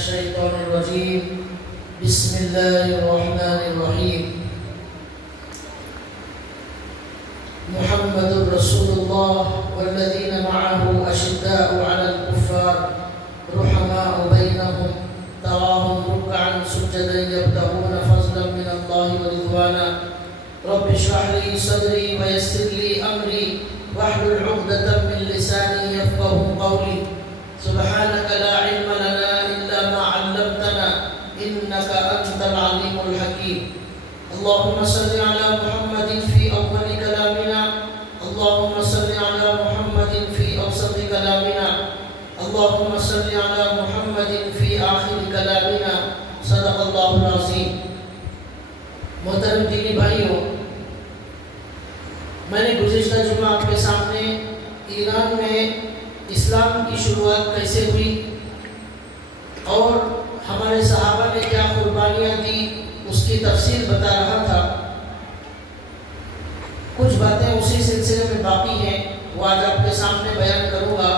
الشيطان الرجيم بسم الله الرحمن الرحيم محمد رسول الله والذين معه أشداء على الكفار رحماء بينهم تراهم ركعا سجدا يبتغون فضلا من الله ورضوانا رب اشرح لي صدري ويسر لي أمري واحلل عقدة من لساني يفقهوا قولي سبحانك لا علم لنا إلا ما علمتنا إنك أنت العليم الحكيم اللهم صل على محمد في أول كلامنا اللهم صل على محمد في أوسط كلامنا اللهم صل على محمد في آخر كلامنا صدق الله العظيم. محترم دینی بھائیوں، میں نے گزشتہ جمعہ آپ کے سامنے ایران میں اسلام کی شروعات کیسے ہوئی اور ہمارے صحابہ نے کیا قربانیاں دی اس کی تفصیل بتا رہا تھا. کچھ باتیں اسی سلسلے میں باقی ہیں، وہ آج آپ کے سامنے بیان کروں گا.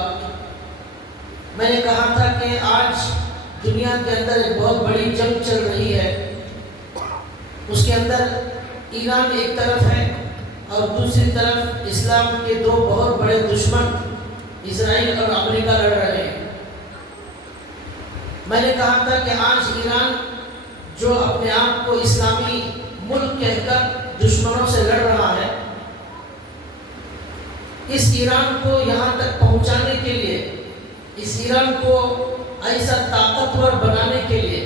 میں نے کہا تھا کہ آج دنیا کے اندر ایک بہت بڑی جنگ چل رہی ہے. اس کے اندر ایران ایک طرف ہے اور دوسری طرف اسلام کے دو بہت بڑے دشمن اسرائیل اور امریکہ لڑ رہے ہیں. میں نے کہا تھا کہ آج ایران جو اپنے آپ کو اسلامی ملک کہہ کر دشمنوں سے لڑ رہا ہے، اس ایران کو یہاں تک پہنچانے کے لیے، اس ایران کو ایسا طاقتور بنانے کے لیے،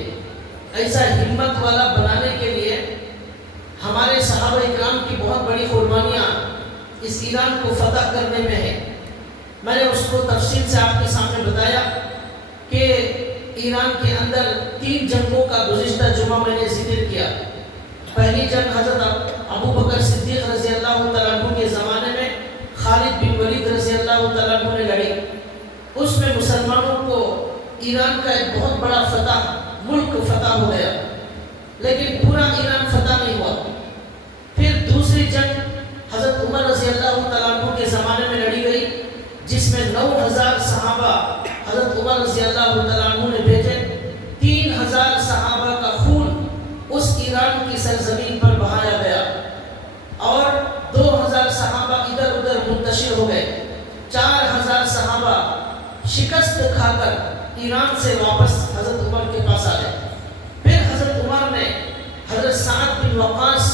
ایسا ہمت والا بنانے کے لیے ہمارے صحابہ اکرام کی بہت بڑی قربانیاں اس ایران کو فتح کرنے میں ہیں. میں نے اس کو تفصیل سے آپ کے سامنے بتایا کہ ایران کے اندر 3 جنگوں کا گزشتہ جمعہ میں نے ذکر کیا. پہلی جنگ حضرت ابو بکر صدیق رضی اللہ تعالیٰ عنہ کے زمانے میں خالد بن ولید رضی اللہ تعالیٰ عنہ نے لڑی. اس میں مسلمانوں کو ایران کا ایک بہت بڑا فتح، ملک فتح ہو گیا، لیکن پورا ایران فتح نہیں ہوا. پھر دوسری جنگ حضرت عمر رضی اللہ تعالیٰ عنہ کے زمانے میں لڑی گئی، جس میں 9000 صحابہ حضرت عمر رضی اللہ تعالیٰ عنہ نے بھیجے. 3000 صحابہ کا خون اس ایران کی سرزمین پر بہایا گیا اور 2000 صحابہ ادھر ادھر منتشر ہو گئے. 4000 صحابہ شکست کھا کر ایران سے واپس حضرت عمر کے پاس آ گئے. پھر حضرت عمر نے حضرت سعد بن وقاص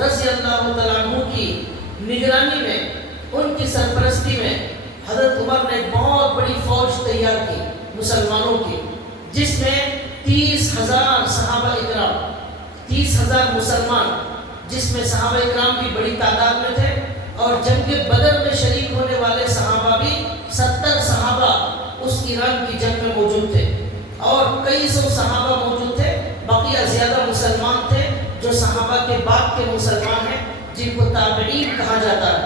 رضی اللہ تعالیٰ عنہ کی نگرانی میں، ان کی سرپرستی میں حضرت عمر نے بہت بڑی فوج تیار کی مسلمانوں کی، جس میں 30,000 صحابہ اکرام، 30,000 مسلمان، جس میں صحابہ اکرام بھی بڑی تعداد میں تھے اور جنگ بدر میں شریک ہونے والے صحابہ بھی 70 صحابہ اس ایران کی جنگ میں موجود تھے اور کئی سو صحابہ موجود تھے. بقیہ زیادہ مسلمان تھے جو صحابہ کے بعد کے مسلمان ہیں، جن کو تابعین کہا جاتا ہے.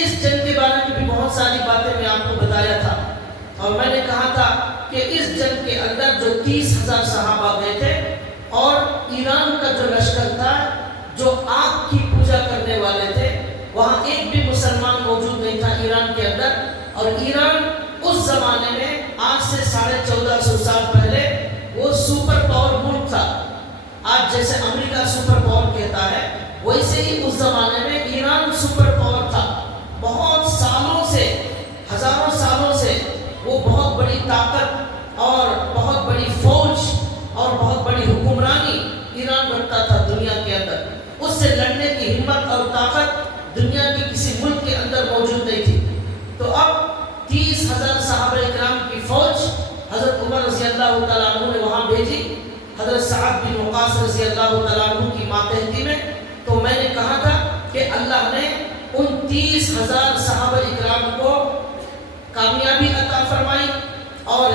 اس جنگ کے بارے میں بھی بہت ساری باتیں میں آپ کو بتایا تھا اور میں نے کہا تھا کہ اس جنگ کے اندر جو 30,000 صحابہ گئے تھے اور ایران کا جو لشکر تھا، جو آگ کی پوجا کرنے والے تھے، وہاں ایک بھی مسلمان موجود نہیں تھا ایران کے اندر. اور ایران اس زمانے میں آج سے 1450 سال پہلے وہ سپر پاور ملک تھا. آج جیسے امریکہ سپر پاور کہتا ہے، ویسے ہی اس زمانے میں ایران سپر پاور تھا. بہت سالوں سے، ہزاروں سالوں سے وہ بہت بڑی طاقت اور بہت بڑی فوج اور بہت بڑی حکمرانی ایران رکھتا تھا دنیا کے اندر. اس سے لڑنے کی ہمت اور طاقت دنیا کے کسی ملک کے اندر موجود نہیں تھی. تو اب 30,000 صحابہ اکرام کی فوج حضرت عمر رضی اللہ تعالیٰ عنہ نے وہاں بھیجی، حضرت سعد بن وقاص رضی اللہ تعالیٰ عنہ کی ماتحتی میں. تو میں نے کہا تھا کہ اللہ نے ان 30,000 صحابہ اکرام کو کامیابی عطا فرمائی اور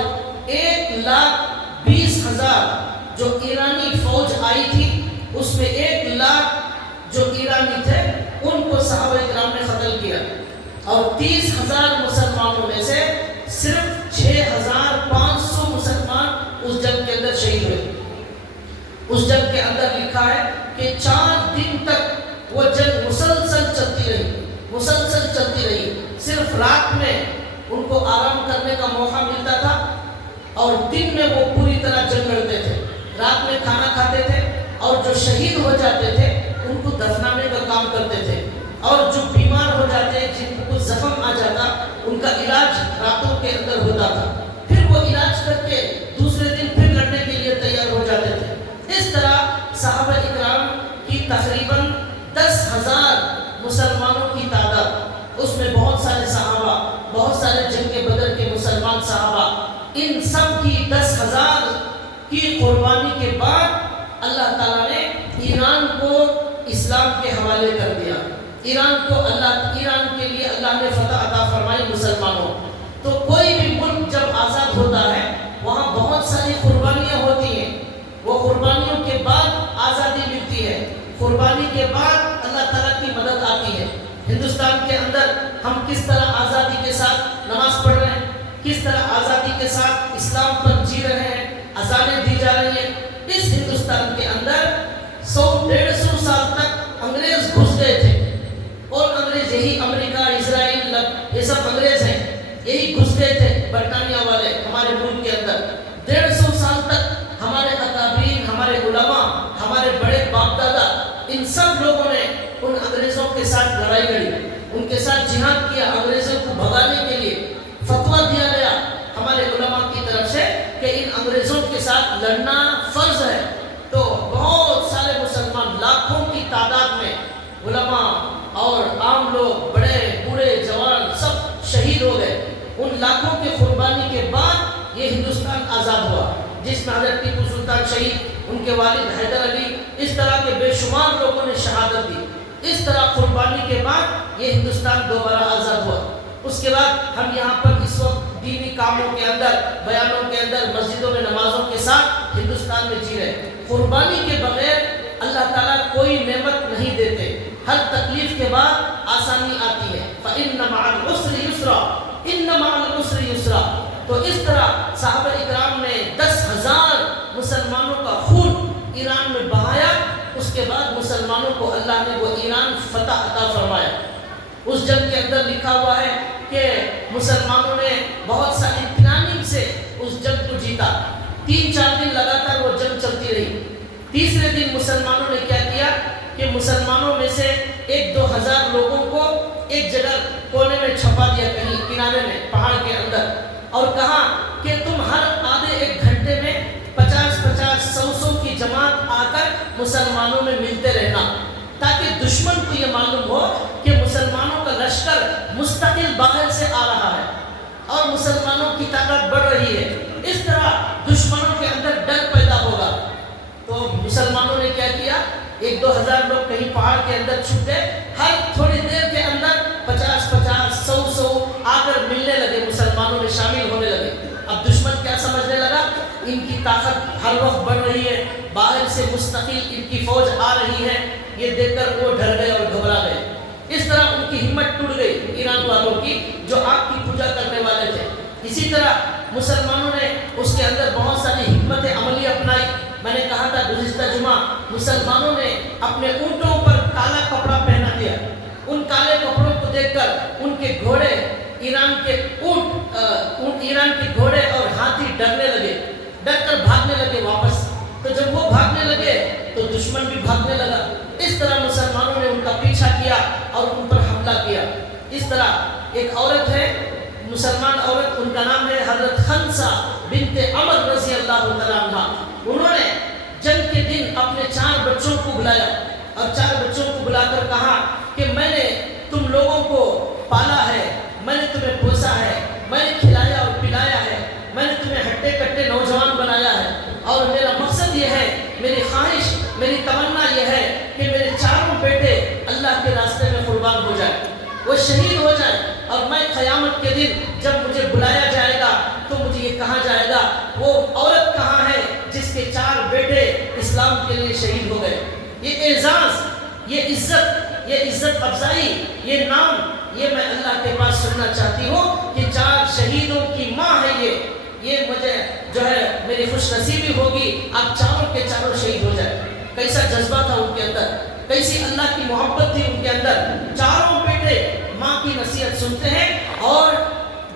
1,20,000 جو ایرانی فوج آئی تھی، اس میں 1,00,000 جو ایرانی تھے ان کو صحابہ اکرام نے قتل کیا اور 30,000 مسلمانوں میں سے صرف 6,500 مسلمان اس جنگ کے اندر شہید ہوئے. اس جنگ کے اندر لکھا ہے کہ 4 دن تک وہ جنگ مسلسل چلتی رہی. صرف رات میں ان کو آرام کرنے کا موقع ملتا تھا اور دن میں وہ پوری طرح جنگ لڑتے تھے، رات میں کھانا کھاتے تھے، اور جو شہید ہو جاتے تھے ان کو دفنانے کا کام کرتے تھے، اور جو بیمار ہو جاتے جن کو کچھ زخم آ جاتا ان کا علاج راتوں کے اندر ہوتا تھا، پھر وہ علاج کر کے دوسرے دن پھر لڑنے کے لیے تیار ہو جاتے تھے۔ اس طرح صحابہ اکرام کی تقریباً 10,000 مسلمانوں کی تعداد، اس میں بہت سارے صحابہ، بہت سارے جنگ بدر کے مسلمان صحابہ، ان سب کی 10,000 کی قربانی کے بعد اللہ تعالیٰ نے ایران کو اسلام کے حوالے کر دیا۔ ایران کے لیے اللہ نے فتح عطا فرمائی مسلمانوں۔ تو کوئی بھی ملک جب آزاد ہوتا ہے وہاں بہت ساری قربانیاں ہوتی ہیں، وہ قربانیوں کے بعد آزادی ملتی ہے، قربانی کے بعد اللہ تعالیٰ کی مدد آتی ہے۔ ہندوستان کے اندر ہم کس طرح آزادی کے ساتھ نماز پڑھ رہے ہیں، کس طرح آزادی کے ساتھ اسلام پر جی رہے ہیں، اذانیں دی جا رہی ہیں۔ اس ہندوستان کے اندر 100-150 سال تک انگریز گھس گئے تھے، اور انگریز یہی امریکہ، اسرائیل، یہ سب انگریز ہیں، یہی گھس گئے تھے برطانیہ والے ہمارے ملک کے اندر۔ 150 سال تک ہمارے اکابرین، ہمارے علماء، ہمارے بڑے باپ دادا، ان سب لوگوں نے ان انگریزوں کے ساتھ لڑائی لڑی، ان کے ساتھ جہاد کیا، انگریزوں کو بھگانے کے لیے فتویٰ دیا گیا ہمارے علماء کی طرف سے کہ ان انگریزوں کے ساتھ لڑنا فرض ہے۔ تو بہت سارے مسلمان، لاکھوں کی تعداد میں علماء اور عام لوگ، بڑے بوڑھے جوان، سب شہید ہو گئے۔ ان لاکھوں کی قربانی کے بعد یہ ہندوستان آزاد ہوا، جس میں حضرت ٹیپو سلطان شہید، ان کے والد حیدر علی، اس طرح کے بے شمار لوگوں نے شہادت دی۔ اس طرح قربانی کے بعد یہ ہندوستان دوبارہ آزاد ہوا۔ اس کے بعد ہم یہاں پر اس وقت دینی کاموں کے اندر، بیانوں کے اندر، مسجدوں میں نمازوں کے ساتھ ہندوستان میں جی رہے ہیں۔ قربانی کے بغیر اللہ تعالیٰ کوئی نعمت نہیں دیتے، ہر تکلیف کے بعد آسانی آتی ہے۔ فَإِنَّ مَعَ الْعُسْرِ يُسْرًا، إِنَّ مَعَ الْعُسْرِ يُسْرًا۔ تو اس طرح صحابہ اکرام نے 10,000 مسلمانوں کا خون ایران میں بہایا۔ اس کے بعد مسلمانوں کو اللہ نے وہ ایران فتح عطا فرمایا۔ اس جنگ کے اندر لکھا ہوا ہے کہ مسلمانوں نے بہت ساری پلاننگ سے اس جنگ کو جیتا۔ 3-4 دن لگاتار وہ جنگ چلتی رہی۔ تیسرے دن مسلمانوں نے کیا کیا کہ مسلمانوں میں سے 1-2 ہزار لوگوں کو ایک جگہ کونے میں چھپا دیا، کہیں کنارے میں پہاڑ کے اندر، اور کہا کہ تم ہر آدھے 1 گھنٹے میں 50-50 100 کی جماعت آ کر مسلمانوں میں ملتے رہنا، تاکہ دشمن کو یہ معلوم ہو کہ مسلمانوں کا لشکر مستقل باہر سے آ رہا ہے اور مسلمانوں کی تعداد بڑھ رہی ہے۔ اس طرح دشمنوں کے اندر ڈر پیدا ہوگا۔ تو مسلمانوں نے کیا کیا، 1-2 ہزار لوگ کہیں پہاڑ کے اندر چھپ گئے، ہر تھوڑی دیر کے اندر 50-50 100 آ کر ملنے لگے، مسلمانوں میں شامل ہونے لگے۔ اب دشمن کیا سمجھنے لگا، ان کی طاقت ہر وقت بڑھ رہی ہے، باہر سے مستقل ان کی فوج آ رہی ہے۔ یہ دیکھ کر وہ ڈر گئے اور گھبرا گئے۔ اس طرح ان کی ہمت ٹوٹ گئی ایران والوں کی، جو آگ کی پوجا کرنے والے تھے۔ اسی طرح مسلمانوں نے اس کے اندر بہت ساری حکمت عملی اپنائی۔ میں نے کہا تھا گزشتہ جمعہ، مسلمانوں نے اپنے اونٹوں پر کالا کپڑا پہنا دیا۔ ان کالے کپڑوں کو دیکھ کر ان کے گھوڑے، ایران کے گھوڑے اور ہاتھی ڈرنے لگے، ڈر کر بھاگنے لگے واپس۔ تو جب وہ بھاگنے لگے تو دشمن بھی بھاگنے لگا۔ اس طرح مسلمانوں نے ان کا پیچھا کیا اور ان پر حملہ کیا۔ اس طرح ایک عورت ہے، مسلمان عورت، ان کا نام ہے حضرت خنسا بنت عمر رضی اللہ تعالیٰ عنہ۔ انہوں نے جنگ کے دن اپنے 4 بچوں کو بلایا اور 4 بچوں کو بلا کر کہا کہ میں نے تم لوگوں کو پالا ہے، میں نے تمہیں پوسا ہے، میں نے کھلایا اور پلایا ہے، میں نے تمہیں ہٹے کٹے نوجوان بنایا ہے، اور میرا مقصد یہ ہے، میری خواہش، میری تمنا یہ ہے کہ میرے 4 بیٹے اللہ کے راستے میں قربان ہو جائیں، وہ شہید ہو جائیں، اور میں قیامت کے دن جب مجھے بلایا جائے گا تو مجھے یہ کہا جائے گا وہ عورت کہاں ہے جس کے 4 بیٹے اسلام کے لیے شہید ہو گئے۔ یہ اعزاز، یہ عزت افزائی، یہ نام، یہ میں اللہ کے پاس سننا چاہتی ہوں کہ 4 شہیدوں کی ماں ہے یہ مجھے جو ہے میری خوش نصیبی ہوگی، آپ چاروں کے چاروں شہید ہو جائیں۔ کیسا جذبہ تھا ان کے اندر، کیسی اللہ کی محبت تھی ان کے اندر۔ 4 بیٹے ماں کی نصیحت سنتے ہیں اور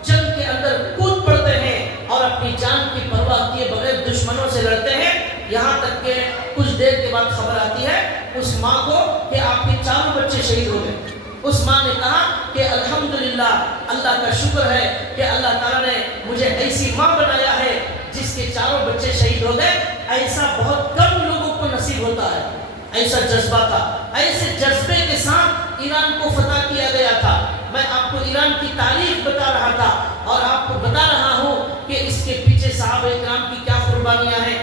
جنگ کے اندر کود پڑتے ہیں اور اپنی جان کی پرواہ اس ماں کو کہ آپ کے چاروں بچے شہید ہو گئے. اس ماں نے کہا کہ الحمدللہ، اللہ کا شکر ہے کہ اللہ تعالیٰ نے مجھے ایسی ماں بنایا ہے جس کے چاروں بچے شہید ہو گئے. ایسا بہت کم لوگوں کو نصیب ہوتا ہے. ایسا جذبہ تھا. ایسے جذبے کے ساتھ ایران کو فتح کیا گیا تھا. میں آپ کو ایران کی تاریخ بتا رہا تھا اور آپ کو بتا رہا ہوں کہ اس کے پیچھے صحابہ اکرام کی کیا قربانیاں ہیں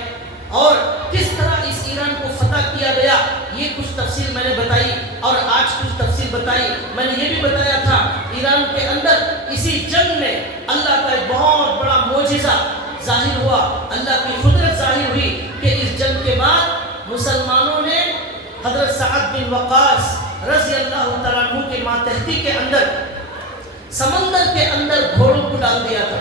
اور کس طرح اس ایران کو فتح کیا گیا. یہ کچھ تفصیل میں نے بتائی اور آج کچھ تفصیل بتائی. میں نے یہ بھی بتایا تھا ایران کے اندر اسی جنگ میں اللہ کا ایک بہت بڑا معجزہ ظاہر ہوا. اللہ کی قدرت ظاہر ہوئی کہ اس جنگ کے بعد مسلمانوں نے حضرت سعد بن وقاص رضی اللہ تعالیٰ عنہ کے ماتحتی کے اندر سمندر کے اندر گھوڑوں کو ڈال دیا تھا.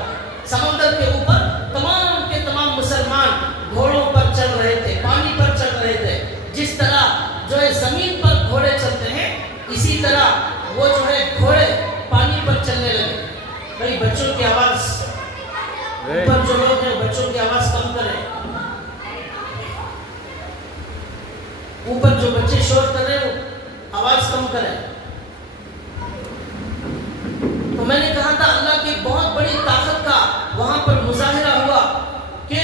سمندر کے اوپر تمام کے تمام مسلمان گھوڑوں پر چل رہے تھے، پانی پر چل رہے تھے. جس طرح جو ہے زمین پر گھوڑے چلتے ہیں اسی طرح وہ جو ہے گھوڑے پانی پر چلنے لگے. بھائی بچوں کی آواز، اوپر جو لوگ ہیں بچوں کی آواز کم کریں. اوپر جو بچے شور کر رہے ہیں وہ آواز کم کریں. تو میں نے کہا تھا اللہ کی بہت بڑی طاقت کا وہاں پر مظاہرہ ہوا کہ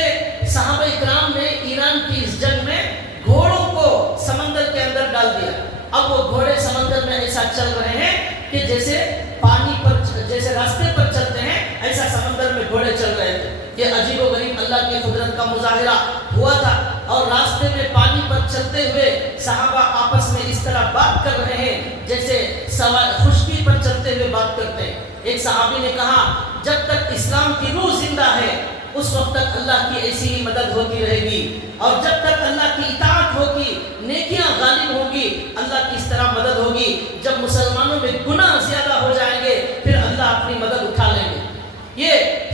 صحابہ اکرام نے ایران کی اس جنگ میں گھوڑوں کو سمندر کے اندر ڈال دیا. اب وہ گھوڑے سمندر میں ایسا چل رہے ہیں کہ جیسے پانی پر، جیسے راستے پر چلتے ہیں ایسا سمندر میں گھوڑے چل رہے تھے. یہ عجیب و غریب اللہ کی قدرت کا مظاہرہ ہوا تھا. اور راستے میں پانی پر چلتے ہوئے صحابہ آپس میں اس طرح بات کر رہے ہیں جیسے خشکی پر چلتے ہوئے بات کرتے ہیں. ایک صحابی نے کہا جب تک اسلام کی روح زندہ ہے اس وقت تک اللہ کی ایسی ہی مدد ہوتی رہے گی، اور جب تک اللہ کی اطاعت ہوگی، نیکیاں غالب ہوں گی، اللہ کی اس طرح مدد ہوگی. جب مسلمانوں میں گناہ زیادہ ہو جائیں گے پھر اللہ اپنی مدد اٹھا لیں گے. یہ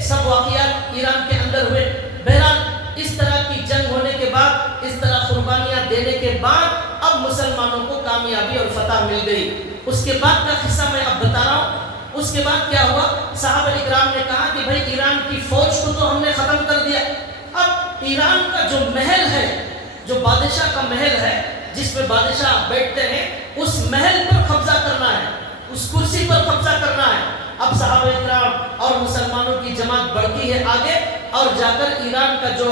سب واقعات ایران کے اندر ہوئے. بہرحال اس طرح کی جنگ ہونے کے بعد، اس طرح قربانیاں دینے کے بعد اب مسلمانوں کو کامیابی اور فتح مل گئی. اس کے بعد کا قصہ میں اب بتا رہا ہوں. اس کے بعد کیا ہوا؟ صحابہ اکرام نے کہا کہ بھائی ایران کی فوج کو تو ہم نے ختم کر دیا، اب ایران کا جو محل ہے، جو بادشاہ کا محل ہے جس میں بادشاہ بیٹھتے ہیں، اس محل پر قبضہ کرنا ہے، اس کرسی پر قبضہ کرنا ہے. اب صحابہ اکرام اور مسلمانوں کی جماعت بڑھتی ہے آگے اور جا کر ایران کا جو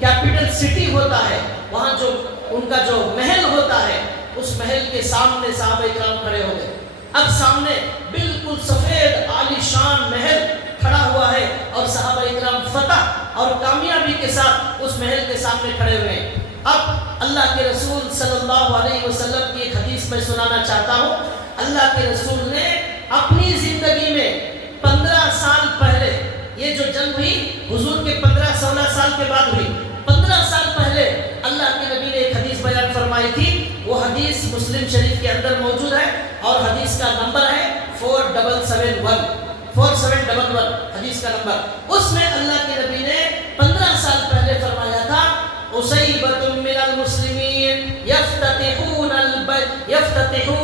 کیپٹل سٹی ہوتا ہے، وہاں جو ان کا جو محل ہوتا ہے، اس محل کے سامنے صحابہ اکرام کھڑے ہو گئے. اب سامنے بالکل سفید عالی شان محل کھڑا ہوا ہے اور صحابہ اکرام فتح اور کامیابی کے ساتھ اس محل کے سامنے کھڑے ہوئے ہیں. اب اللہ کے رسول صلی اللہ علیہ وسلم کی ایک حدیث میں سنانا چاہتا ہوں. اللہ کے رسول نے اپنی زندگی میں 15 سال پہلے، یہ جو جنگ ہوئی حضور کے 15-16 سال کے بعد ہوئی، 15 سال پہلے اللہ کے نبی نے ایک حدیث بیان فرمائی تھی. وہ حدیث مسلم شریف کے اندر موجود ہے اور حدیث کا نمبر ہے 4711 حدیث کا نمبر. اس میں اللہ کے نبی نے 15 سال پہلے فرمایا تھا اصیبۃ من المسلمین یفتتحون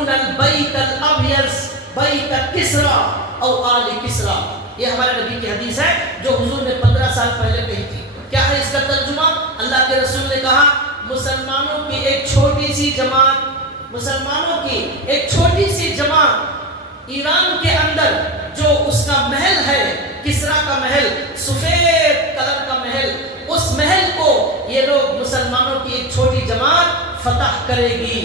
البیت الابیض بیت کسریٰ او آل کسریٰ. یہ ہمارے نبی کی حدیث ہے جو حضور نے 15 سال پہلے کہی تھی. کیا ہے اس کا ترجمہ؟ اللہ کے رسول نے کہا مسلمانوں کی ایک چھوٹی سی جماعت، مسلمانوں کی ایک چھوٹی سی جماعت ایران کے اندر جو اس کا محل ہے، کسریٰ کا محل، سفید کلر کا محل، اس محل کو یہ لوگ مسلمانوں کی ایک چھوٹی جماعت فتح کرے گی.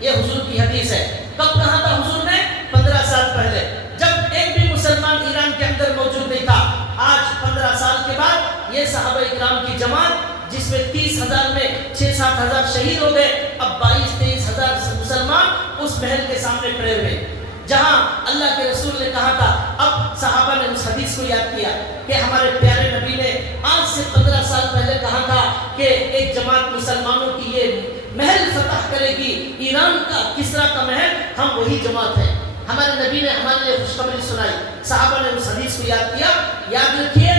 یہ حضور کی حدیث ہے. کب کہا تھا حضور نے؟ 15 سال پہلے، جب ایک بھی مسلمان ایران کے اندر موجود نہیں تھا. آج 15 سال کے بعد یہ صحابہ اکرام کی جماعت جس میں 30,000 میں 6-7 ہزار شہید ہو گئے، اب 22-23 ہزار مسلمان اس محل کے سامنے کھڑے ہوئے جہاں اللہ کے رسول نے کہا تھا. اب صحابہ نے اس حدیث کو یاد کیا کہ ہمارے پیارے نبی نے آج سے 15 سال پہلے کہا تھا کہ ایک جماعت مسلمانوں کی یہ محل فتح کرے گی، ایران کا کسریٰ کا محل. ہم وہی جماعت ہیں. ہمارے نبی نے ہمارے لیے خوشخبری سنائی. صحابہ نے اس حدیث کو یاد کیا. یاد رکھیے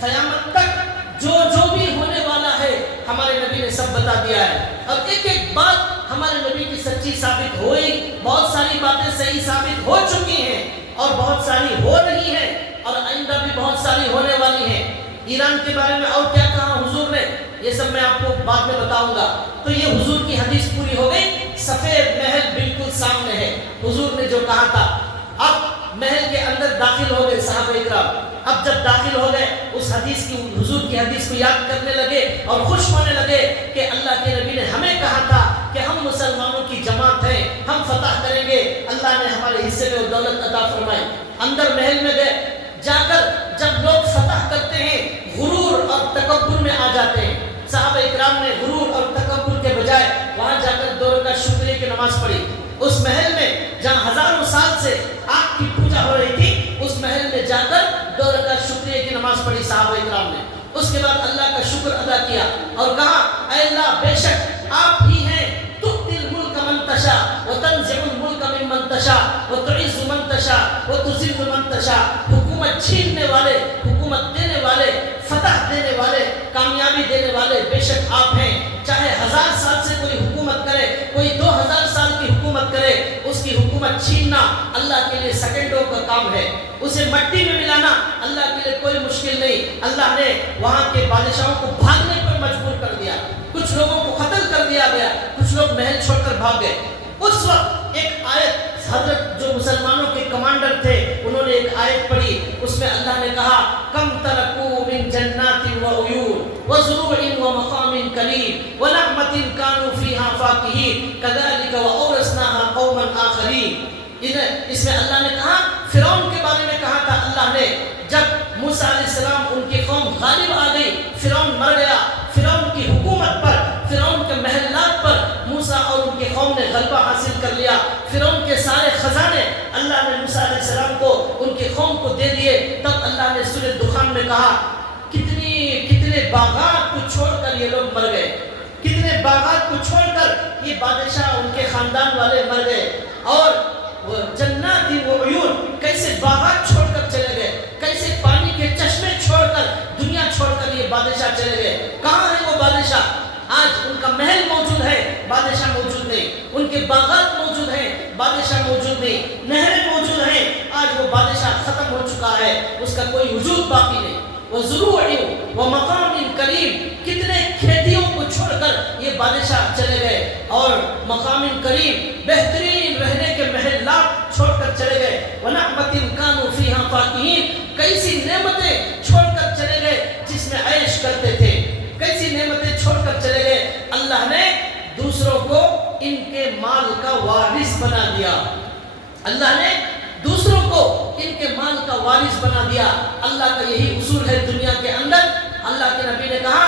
قیامت تک جو بھی ہونے والا ہے ہمارے نبی نے سب بتا دیا ہے اور ایک ایک بات ہمارے نبی کی سچی ثابت ہوئی. بہت ساری باتیں صحیح ثابت ہو چکی ہیں اور بہت ساری ہو رہی ہیں اور آئندہ بھی بہت ساری ہونے والی ہیں. ایران کے بارے میں اور کیا کہا حضور نے؟ یہ سب میں آپ کو بعد میں بتاؤں گا. تو یہ حضور کی حدیث پوری ہو گئی. سفید محل بالکل سامنے ہے. حضور نے جو کہا تھا. اب محل کے اندر داخل ہو گئے صحابہ اکرام. اب جب داخل ہو گئے اس حدیث کی حضور کی حدیث کو یاد کرنے لگے اور خوش ہونے لگے کہ اللہ کے نبی نے ہمیں کہا تھا کہ ہم مسلمانوں کی جماعت ہیں, ہم فتح کریں گے. اللہ نے ہمارے حصے میں وہ دولت عطا فرمائی. اندر محل میں گئے. جا کر جب لوگ فتح کرتے ہیں غرور اور تکبر میں آ جاتے ہیں. صحابہ اکرام نے غرور اور تکبر کے بجائے وہاں جا کر 2 رکعت شکریہ کی نماز پڑھی. اس محل میں جہاں ہزاروں سال سے آگ کی پوجا ہو رہی تھی, اس محل میں جا کر 2 رکعت شکریہ کی نماز پڑھی صحابہ اکرام نے. اس کے بعد اللہ کا شکر ادا کیا اور کہا اے اللہ بے شک آپ ہی ہیں تؤتی الملک من تشاء وتنزع الملک ممن تشاء وتعز من تشاء وتذل من تشاء. حکومت چھیننے والے, حکومت دینے والے, فتح دینے والے, کامیابی دینے والے بے شک آپ ہیں. چاہے 1000 سال سے کوئی حکومت کرے, کوئی 2000 سال کی حکومت کرے, اس کی حکومت چھیننا اللہ کے لیے سیکنڈوں کا کام ہے. اسے مٹی میں ملانا اللہ کے لیے کوئی مشکل نہیں. اللہ نے وہاں کے بادشاہوں کو بھاگنے پر مجبور کر دیا. کچھ لوگوں کو قتل کر دیا گیا, کچھ لوگ محل چھوڑ کر بھاگ گئے. اس وقت ایک آیت حضرت جو مسلمانوں کے کمانڈر تھے انہوں نے ایک آیت پڑھی. اس میں اللہ نے کہا کم ترکوا من جنات وعیون وزروع ومقام کریم ونعمت كانوا فيها فاكهين كذلك واورثناها قوما آخرین. اس میں اللہ نے کہا فرعون کے بارے میں کہا تھا. اللہ نے جب موسیٰ علیہ السلام ان کی قوم غالب آ گئی, فرعون مر گیا, فرعون کی حکومت پر, فرعون کے محلات پر موسیٰ اور ان کی قوم نے غلبہ حاصل کر لیا. فرعون کے سارے خزانے اللہ نے موسیٰ علیہ السلام کو ان کی قوم کو دے دیے. تب اللہ نے سورہ دخان میں کہا کتنے باغات کو چھوڑ کر یہ لوگ مر گئے, کتنے باغات کو چھوڑ کر یہ بادشاہ ان کے خاندان والے مر گئے. اور وہ جنات وعیون کیسے باغات چھوڑ کر چلے گئے, کیسے پانی کے چشمے چھوڑ کر دنیا چھوڑ کر یہ بادشاہ چلے گئے. کہاں ہے وہ بادشاہ؟ آج ان کا محل موجود ہے, بادشاہ موجود نہیں. ان کے باغات موجود ہیں, بادشاہ موجود نہیں. نہریں موجود ہیں, آج وہ بادشاہ ختم ہو چکا ہے, اس کا کوئی وجود باقی نہیں. وزروع ومقام کریم, کتنے کھیتیوں کو چھوڑ کر یہ بادشاہ چلے گئے, اور مقام کریم بہترین رہنے کے محلات چھوڑ کر چلے گئے. ونعمت كانوا فيها فاكهين, کیسی نعمتیں چھوڑ کر چلے گئے جس میں عیش کرتے تھے, کیسی نعمتیں چھوڑ کر چلے گئے. اللہ نے دوسروں کو ان کے مال کا وارث بنا دیا. اللہ نے دوسروں کو ان کے مال کا وارث بنا دیا. اللہ کا یہی اصول ہے دنیا کے اندر. اللہ کے نبی نے کہا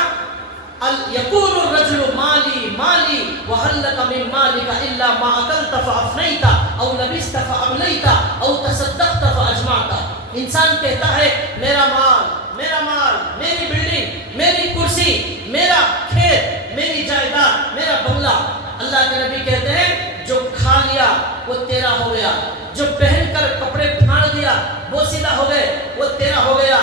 یقول الرجل مالی مالی وهل لك من مالك الا ما اكلت فافنيت او لبست فابليت او تصدقت فاجمعت. انسان کہتا ہے میرا مال, میرا مال, میری بلڈنگ, میری کرسی, میرا کھیت, میری جائیداد, میرا بنگلہ. اللہ کے نبی کہتے ہیں جو کھا لیا وہ تیرا ہو گیا, جو پہن کر کپڑے پھاڑ دیا بوسیدہ ہو گئے وہ تیرا ہو گیا.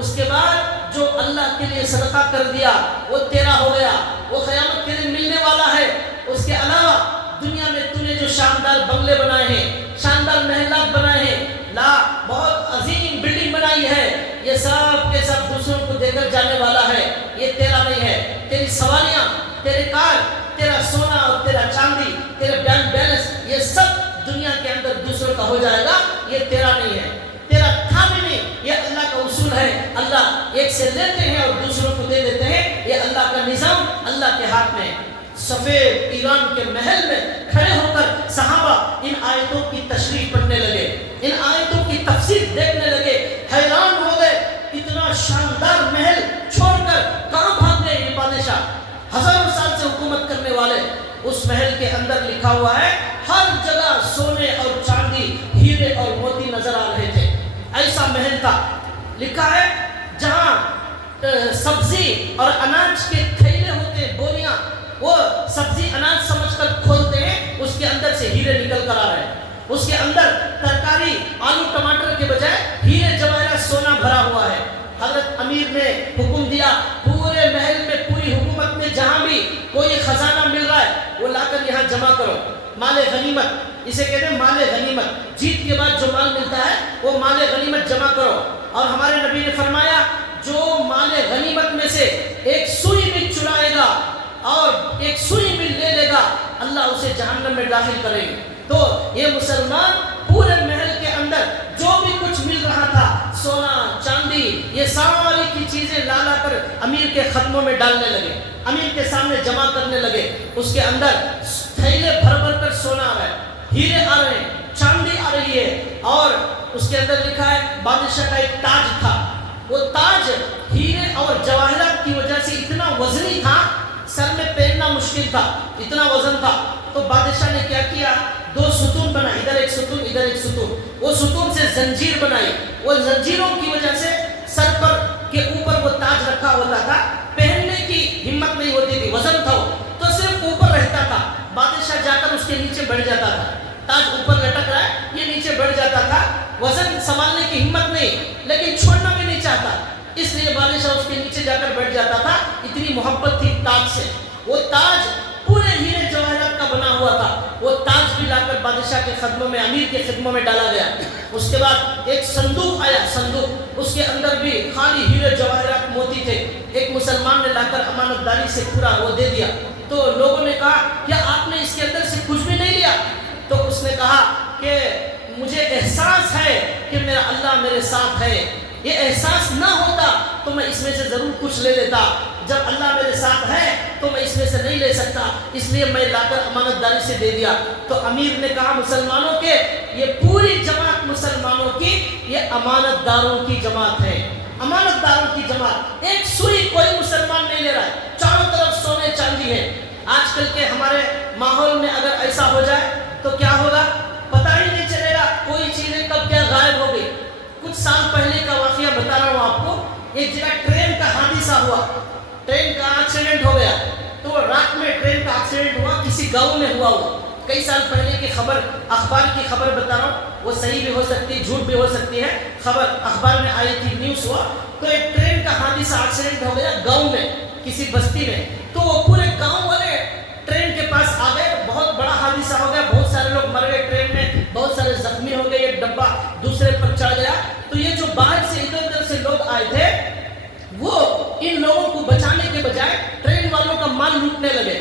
اس کے بعد جو اللہ کے لیے صدقہ کر دیا وہ تیرا ہو گیا, وہ قیامت کے دن ملنے والا ہے. اس کے علاوہ دنیا میں تو نے جو شاندار بنگلے بنائے ہیں, شاندار محلات بنائے ہیں, بہت عظیم بلڈنگ بنائی ہے, یہ سب کے سب دوسروں کو دے کر جانے والا ہے, یہ تیرا نہیں ہے. تیری سواریاں, تیرے کار, تیرا سونا اور تیرا چاندی, تیرے بینک بیلنس, یہ سب دنیا کے اندر دوسروں کا ہو جائے گا, یہ تیرا نہیں ہے, تیرا تھا بھی نہیں. یہ اللہ کا اصول ہے. اللہ ایک سے لیتے ہیں اور دوسروں کو دے دیتے ہیں. یہ اللہ کا نظام اللہ کے ہاتھ میں. سفید ایران کے محل میں کھڑے ہو کر صحابہ ان آیتوں کی تشریح پڑھنے لگے, ان آیتوں کی تفسیر دیکھنے لگے, حیران ہو گئے. اتنا شاندار محل چھوڑ کر کہاں بھاگ گئے یہ بادشاہ, ہزاروں سال سے حکومت کرنے والے. اس محل کے اندر لکھا ہوا ہے ہر جگہ سونے اور چاندی, ہیرے اور موتی نظر آ رہے تھے. ایسا محل تھا. لکھا ہے جہاں سبزی اور اناج کے تھیلے ہوتے, بوریاں, وہ سبزی اناج سمجھ کر کھولتے ہیں, اس کے اندر سے ہیرے نکل کر آ رہے ہیں. اس کے اندر ترکاری آلو ٹماٹر کے بجائے ہیرے جواہرات سونا بھرا ہوا ہے. حضرت امیر نے حکم دیا پورے محل میں, پوری حکومت میں جہاں بھی کوئی خزانہ مل رہا ہے وہ لا کر یہاں جمع کرو. مال غنیمت, اسے کہتے ہیں مال غنیمت, جیت کے بعد جو مال ملتا ہے وہ مال غنیمت جمع کرو. اور ہمارے نبی نے فرمایا جو مال غنیمت میں سے ایک سوئی بھی چرائے اور ایک سوئی بھی لے لے گا اللہ اسے جہنم میں داخل کرے گا. تو یہ مسلمان پورے محل کے اندر جو بھی کچھ مل رہا تھا سونا چاندی یہ ساری کی چیزیں لا لا کر امیر کے خدموں میں ڈالنے لگے, امیر کے سامنے جمع کرنے لگے. اس کے اندر تھیلے بھر بھر کر سونا آ رہا ہے, ہیرے آ رہے ہیں, چاندی آ رہی ہے, اور اس کے اندر لکھا ہے بادشاہ کا ایک تاج تھا. وہ تاج ہیرے اور جواہرات کی وجہ سے اتنا وزنی تھا, سر میں پہننا مشکل تھا, اتنا وزن تھا. تو بادشاہ نے کیا کیا, 2 ستون بنائے, ادھر ایک ستون ادھر ایک ستون. وہ ستون سے زنجیر بنائی, وہ زنجیروں کی وجہ سے سر پر کے اوپر وہ تاج رکھا ہوتا تھا, پہننے کی ہمت نہیں ہوتی تھی, وزن تھا وہ, تو صرف اوپر رہتا تھا. بادشاہ جا کر اس کے نیچے بیٹھ جاتا تھا, تاج اوپر لٹک رہا ہے, یہ نیچے بیٹھ جاتا تھا, وزن سنبھالنے کی ہمت نہیں, لیکن چھوڑنا بھی نہیں چاہتا, اس لیے بادشاہ اس کے نیچے جا کر بیٹھ جاتا تھا. اتنی محبت تھی تاج سے. وہ تاج پورے ہیرے جواہرات کا بنا ہوا تھا. وہ تاج بھی لا کر بادشاہ کے خدموں میں, امیر کے خدموں میں ڈالا گیا. اس کے بعد ایک صندوق آیا, صندوق, اس کے اندر بھی خالی ہیرے جواہرات موتی تھے. ایک مسلمان نے لا کر امانت داری سے پورا وہ دے دیا. تو لوگوں نے کہا کیا آپ نے اس کے اندر سے کچھ بھی نہیں لیا؟ تو اس نے کہا کہ مجھے احساس ہے کہ میرا اللہ میرے ساتھ ہے. یہ احساس نہ ہوتا تو میں اس میں سے ضرور کچھ لے لیتا, جب اللہ میرے ساتھ ہے تو میں اس میں سے نہیں لے سکتا, اس لیے میں لا کر امانت داری سے دے دیا. تو امیر نے کہا مسلمانوں کے, یہ پوری جماعت مسلمانوں کی یہ امانت داروں کی جماعت ہے, امانت داروں کی جماعت. ایک سوئی کوئی مسلمان نہیں لے رہا ہے, چاروں طرف سونے چاندی ہے. آج کل کے ہمارے ماحول میں اگر ایسا ہو جائے تو کیا ہوگا, پتہ ہی نہیں چلے گا کوئی چیزیں کب کیا غائب ہو گئی. کچھ سال پہلے کا واقعہ بتا رہا ہوں آپ کو. ایک جگہ ٹرین کا حادثہ ہوا, ٹرین کا ایکسیڈنٹ ہو گیا. تو رات میں ٹرین کا ایکسیڈنٹ ہوا, کسی گاؤں میں ہوا وہ. کئی سال پہلے کی خبر, اخبار کی خبر بتا رہا ہوں, وہ صحیح بھی ہو سکتی ہے جھوٹ بھی ہو سکتی ہے. خبر اخبار میں آئی تھی, نیوز ہوا. تو ایک ٹرین کا حادثہ ایکسیڈنٹ ہو گیا گاؤں میں, کسی بستی میں. تو وہ پورے گاؤں والے ٹرین کے پاس آ گئے. بہت بڑا حادثہ ہو گیا, بہت سارے لوگ مر گئے ٹرین میں, بہت سارے زخمی ہو گئے, ایک ڈبہ دوسرے پر چڑھ گیا. تو یہ جو باہر سے ادھر ادھر سے لوگ آئے تھے وہ ان لوگوں کو بچانے کے بجائے ٹرین والوں کا مال لوٹنے لگے.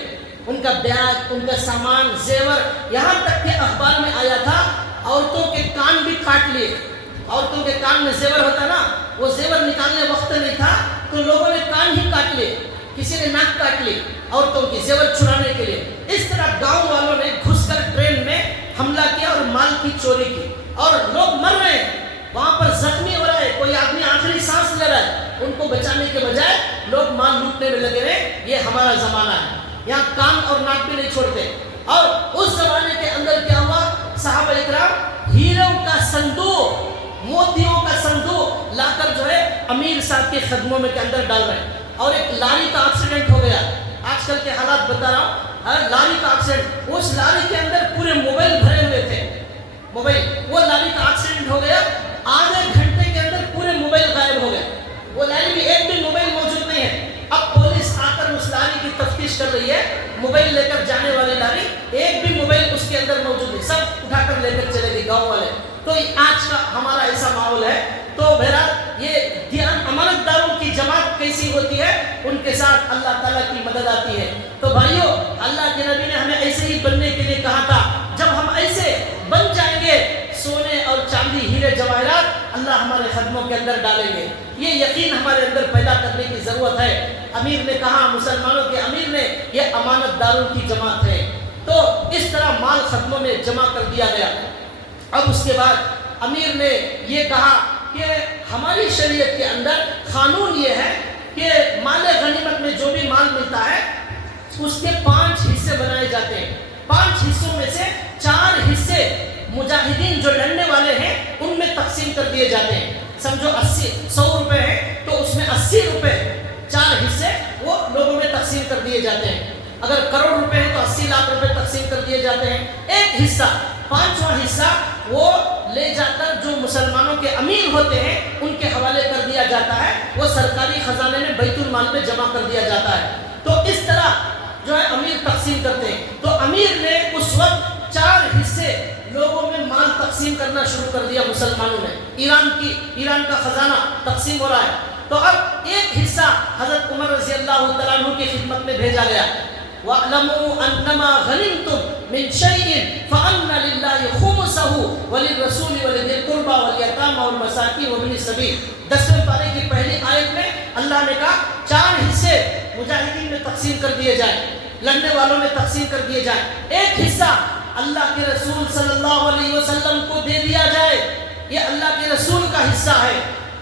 ان کا بیگ, ان کا سامان, زیور, یہاں تک کہ اخبار میں آیا تھا عورتوں کے کان بھی کاٹ لیے. عورتوں کے کان میں زیور ہوتا نا, وہ زیور نکالنے وقت نہیں تھا تو لوگوں نے کان ہی کاٹ لیے. کسی نے ناک کاٹ لی عورتوں کی زیور چرانے کے لیے. اس طرح گاؤں والوں نے گھس کر ٹرین میں حملہ کیا اور مال کی چوری کی, اور لوگ مر رہے ہیں, وہاں پر زخمی ہو رہا ہے, کوئی آدمی آخری سانس لے رہا ہے. ان کو بچانے کے بجائے لوگ مال لوٹنے میں لگے رہے. یہ ہمارا زمانہ ہے, یہاں کان اور ناک بھی نہیں چھوڑتے. اور اس زمانے کے اندر کیا ہوا, صحابہ اکرام ہیروں کا صندوق, موتیوں کا صندوق لا کر جو ہے امیر صاحب کے خدموں میں کے اندر ڈال رہے ہیں. اور ایک لاری کا ایکسیڈنٹ ہو گیا, آج کل کے حالات بتا رہا ہوں, لاری کا ایکسیڈنٹ, اس لاری کے اندر پورے موبائل بھرے ہوئے تھے, موبائل. وہ لاری کا ایکسیڈنٹ ہو گیا, آدھے گھنٹے کے اندر پورے موبائل غائب ہو گئے. وہ لاری میں ایک بھی موبائل موجود نہیں ہے. اب پولیس آ کر اس لاری کی تفتیش کر رہی ہے, موبائل لے کر جانے والی لاری, ایک بھی موبائل اس کے اندر موجود نہیں, سب اٹھا کر لے کر چلے گئے گاؤں والے. تو آج کا ہمارا ایسا ماحول ہے. تو بہرحال یہ امانت داروں کی جماعت کیسی ہوتی ہے, ان کے ساتھ اللہ تعالیٰ کی مدد آتی ہے. تو بھائیو, اللہ کے نبی نے ہمیں ایسے ہی بننے کے لیے کہا تھا. جب ہم ایسے بن جائیں گے, سونے اور چاندی, ہیرے جواہرات اللہ ہمارے خدموں کے اندر ڈالیں گے. یہ یقین ہمارے اندر پیدا کرنے کی ضرورت ہے. امیر نے کہا, مسلمانوں کے امیر نے, یہ امانت داروں کی جماعت ہے. تو اس طرح مال خدموں میں جمع کر دیا گیا. اب اس کے بعد امیر نے یہ کہا کہ ہماری شریعت کے اندر قانون یہ ہے کہ مال غنیمت میں جو بھی مال ملتا ہے اس کے 5 حصے بنائے جاتے ہیں. 5 حصوں میں سے 4 حصے مجاہدین جو لڑنے والے ہیں ان میں تقسیم کر دیے جاتے ہیں. سمجھو 100 روپے ہیں تو اس میں 80 روپے 4 حصے وہ لوگوں میں تقسیم کر دیے جاتے ہیں. اگر کروڑ روپے ہیں تو 80 لاکھ روپے تقسیم کر دیے جاتے ہیں. ایک حصہ, 5واں حصہ وہ لے جا کر جو مسلمانوں کے امیر ہوتے ہیں ان کے حوالے کر دیا جاتا ہے. وہ سرکاری خزانے میں بیت المال میں جمع کر دیا جاتا ہے. تو اس طرح جو ہے امیر تقسیم کرتے ہیں. تو امیر نے اس وقت 4 حصے لوگوں میں مال تقسیم کرنا شروع کر دیا مسلمانوں نے. ایران کا خزانہ تقسیم ہو رہا ہے. تو اب ایک حصہ حضرت عمر رضی اللہ تعالیٰ عنہ کی خدمت میں بھیجا گیا. وَاعْلَمُوا أَنَّمَا غَنِمْتُم مِّن شَيْءٍ فَأَنَّ لِلَّهِ خُمُسَهُ وَلِلرَّسُولِ وَلِذِي الْقُرْبَى وَالْيَتَامَى وَالْمَسَاكِينِ وَابْنِ السَّبِيلِ 10ویں پارے کی پہلی آیت میں اللہ نے کہا 4 حصے مجاہدین میں تقسیم کر دیے جائیں، لڑنے والوں میں تقسیم کر دیے جائیں، ایک حصہ اللہ کے رسول صلی اللہ علیہ وسلم کو دے دیا جائے، یہ اللہ کے رسول کا حصہ ہے۔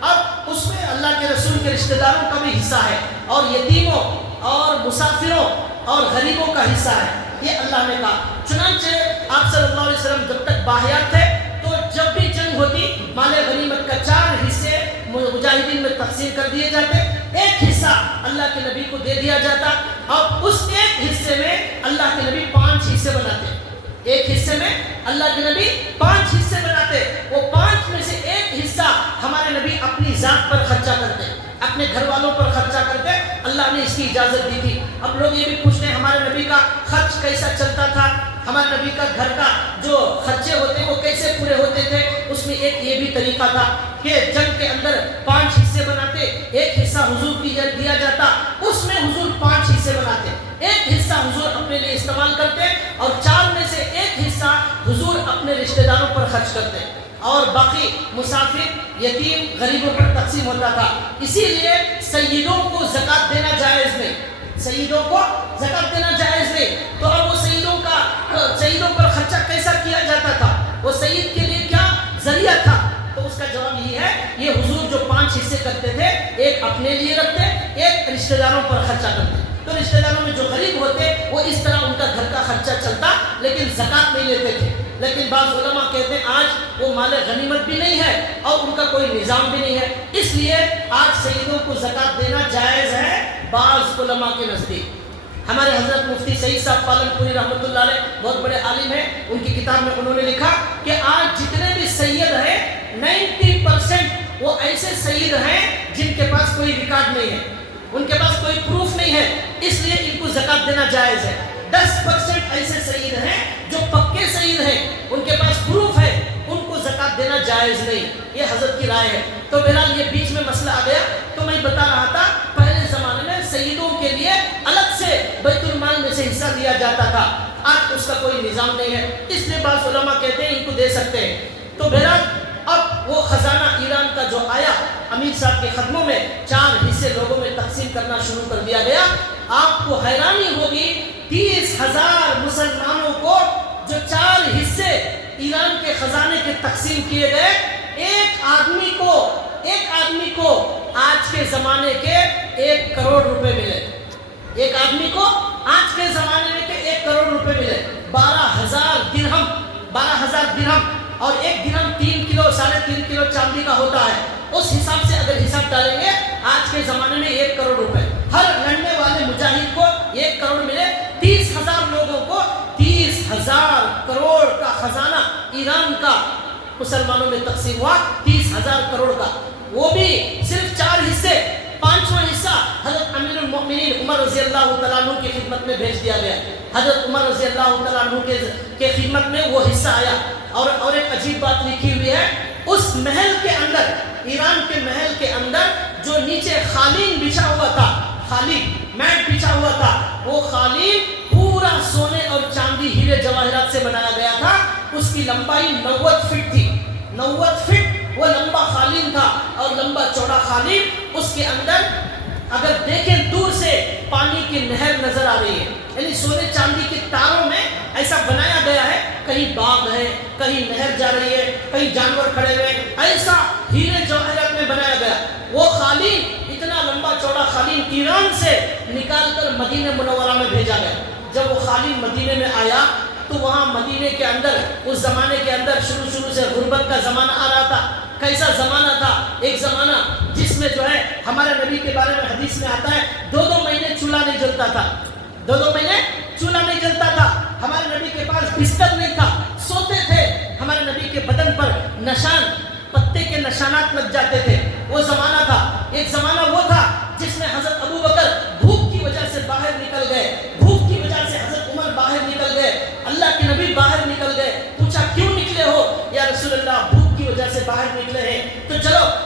اب اس میں اللہ کے رسول کے رشتہ داروں کا بھی حصہ ہے، اور یتیموں اور مسافروں اور غریبوں کا حصہ ہے، یہ اللہ نے کہا۔ چنانچہ آپ صلی اللہ علیہ وسلم جب تک باحیات تھے تو جب بھی جنگ ہوتی مال غنیمت کا 4 حصے مجاہدین میں تقسیم کر دیے جاتے، ایک حصہ اللہ کے نبی کو دے دیا جاتا، اور اس ایک حصے میں اللہ کے نبی 5 حصے بناتے، ایک حصے میں اللہ کے نبی 5 حصے بناتے، وہ 5 میں سے ایک حصہ ہمارے نبی اپنی ذات پر خرچہ کرتے، اپنے گھر والوں پر خرچہ کرتے، اللہ نے اس کی اجازت دی تھی۔ اب لوگ یہ بھی پوچھتے ہیں ہمارے نبی کا خرچ کیسا چلتا تھا، ہمارے نبی کا گھر کا جو خرچے ہوتے وہ کیسے پورے ہوتے تھے؟ اس میں ایک یہ بھی طریقہ تھا کہ جنگ کے اندر 5 حصے بناتے، ایک حصہ حضور کو دیا جاتا، اس میں حضور 5 حصے بناتے، ایک حصہ حضور اپنے لیے استعمال کرتے، اور 4 میں سے ایک حصہ حضور اپنے رشتہ داروں پر خرچ کرتے، اور باقی مسافر یتیم غریبوں پر تقسیم ہوتا تھا۔ اسی لیے سیدوں کو زکوٰۃ دینا جائز نہیں، سیدوں کو زکوٰۃ دینا جائز نہیں۔ تو اب وہ سیدوں پر خرچہ کیسا کیا جاتا تھا، وہ سید کے لیے کیا ذریعہ تھا؟ تو اس کا جواب یہ ہے، یہ حضور جو 5 حصے کرتے تھے، ایک اپنے لیے رکھتے، ایک رشتہ داروں پر خرچہ کرتے۔ تو رشتہ داروں میں جو غریب ہوتے وہ اس طرح ان کا گھر کا خرچہ چلتا، لیکن زکوٰۃ نہیں لیتے تھے۔ لیکن بعض علماء کہتے ہیں آج وہ مال غنیمت بھی نہیں ہے اور ان کا کوئی نظام بھی نہیں ہے، اس لیے آج سیدوں کو زکوٰۃ دینا جائز ہے بعض علماء کے نزدیک۔ ہمارے حضرت مفتی سعید صاحب پالن پوری رحمۃ اللہ علیہ بہت بڑے عالم ہیں، ان کی کتاب میں انہوں نے لکھا کہ آج جتنے بھی سید ہیں 90% وہ ایسے سید ہیں جن کے پاس کوئی ریکارڈ نہیں ہے، ان کے پاس کوئی پروف نہیں ہے، اس لیے ان کو زکوٰۃ دینا جائز ہے۔ 10% ایسے سید ہیں جو پکے سید ہیں، ان کے پاس پروف ہے، ان کو زکوٰۃ دینا جائز نہیں، یہ حضرت کی رائے ہے۔ تو بہرحال یہ بیچ میں مسئلہ آ گیا، تو میں بتا رہا تھا پہلے زمانے میں سیدوں کے لیے الگ سے بیت المال میں سے حصہ دیا جاتا تھا، آج اس کا کوئی نظام نہیں ہے، اس لیے بعض علماء کہتے ہیں ان کو دے سکتے ہیں۔ تو بہرحال اب وہ خزانہ ایران کا جو آیا، امیر صاحب کے خدموں میں 4 حصے لوگوں میں تقسیم کرنا شروع کر دیا گیا۔ آپ کو حیرانی ہوگی 30,000 مسلمانوں کو جو 4 حصے ایران کے خزانے کے تقسیم کیے گئے، ایک آدمی کو آج کے زمانے کے 1 کروڑ روپے ملے، ایک آدمی کو آج کے زمانے میں کے 1 کروڑ روپے ملے، 12,000 درہم، اور 1 درہم 3 کلو 3.5 کلو چاندی کا ہوتا ہے، اس حساب سے اگر حساب ڈالیں گے آج کے زمانے میں 1 کروڑ روپے، ہر لڑنے والے مجاہد کو 1 کروڑ ملے، 30,000 لوگوں کو 30,000 کروڑ کا خزانہ ایران کا مسلمانوں میں تقسیم ہوا، 30,000 کروڑ کا، وہ بھی صرف 4 حصے، 5واں حصہ حضرت امیر المؤمنین عمر رضی اللہ تعالیٰ عنہ کی خدمت میں بھیج دیا گیا۔ حضرت عمر رضی اللہ تعالیٰ عنہ کے خدمت میں وہ حصہ آیا، اور ایک عجیب بات لکھی ہوئی ہے، اس محل کے اندر، ایران کے محل کے اندر جو نیچے قالین بچھا ہوا تھا، میٹ بچھا ہوا تھا، وہ قالین پورا سونے اور چاندی ہیرے جواہرات سے بنایا گیا تھا، اس کی لمبائی 90 فٹ تھی، 90 فٹ وہ لمبا قالین تھا، اور لمبا چوڑا قالین، اس کے اندر اگر دیکھیں دور سے پانی کی نہر نظر آ رہی ہے، یعنی سونے چاندی کے تاروں میں ایسا بنایا گیا ہے، کہیں باغ ہے، کہیں نہر جا رہی ہے، کہیں جانور کھڑے ہوئے، ایسا ہیرے جواہرات میں بنایا گیا۔ وہ قالین، اتنا لمبا چوڑا قالین ایران سے نکال کر مدینہ منورہ میں بھیجا گیا۔ جب وہ قالین مدینے میں آیا تو وہاں مدینے کے اندر، اس زمانے کے اندر شروع سے غربت کا زمانہ آ رہا تھا۔ کیسا زمانہ تھا؟ ایک زمانہ جس میں جو ہے ہمارے نبی کے بارے میں حدیث میں آتا ہے 2 مہینے چولہا نہیں جلتا تھا، 2 مہینے چولہا نہیں جلتا تھا، ہمارے نبی کے پاس بستر نہیں تھا، سوتے تھے، ہمارے نبی کے بدن پر پتے کے نشانات لگ جاتے تھے، وہ زمانہ تھا۔ ایک زمانہ وہ تھا جس میں حضرت ابو بکر بھوک کی وجہ سے باہر نکل گئے، بھوک کی وجہ سے حضرت عمر باہر نکل گئے، اللہ کے نبی باہر نکل گئے، پوچھا کیوں نکلے ہو؟ یا رسول اللہ بھوک کی وجہ سے باہر نکلے ہیں۔ تو چلو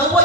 90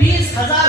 20,000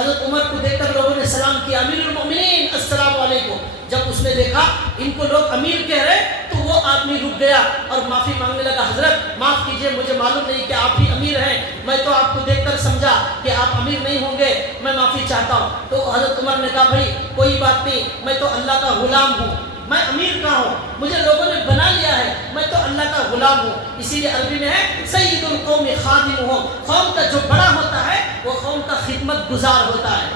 حضرت عمر کو دیکھ کر لوگوں نے سلام کیا، امیر المومنین السلام علیکم۔ جب اس نے دیکھا ان کو لوگ امیر کہہ رہے تو وہ آدمی رک گیا اور معافی مانگنے لگا، حضرت معاف کیجئے، مجھے معلوم نہیں کہ آپ ہی امیر ہیں، میں تو آپ کو دیکھ کر سمجھا کہ آپ امیر نہیں ہوں گے، میں معافی چاہتا ہوں۔ تو حضرت عمر نے کہا بھائی کوئی بات نہیں، میں تو اللہ کا غلام ہوں، میں امیر کہاں ہوں، مجھے لوگوں نے بنا لیا ہے، میں تو اللہ کا غلام ہوں۔ اسی لیے عربی میں ہے سید القوم خادمہم، قوم کا جو بڑا ہوتا ہے وہ قوم کا خدمت گزار ہوتا ہے،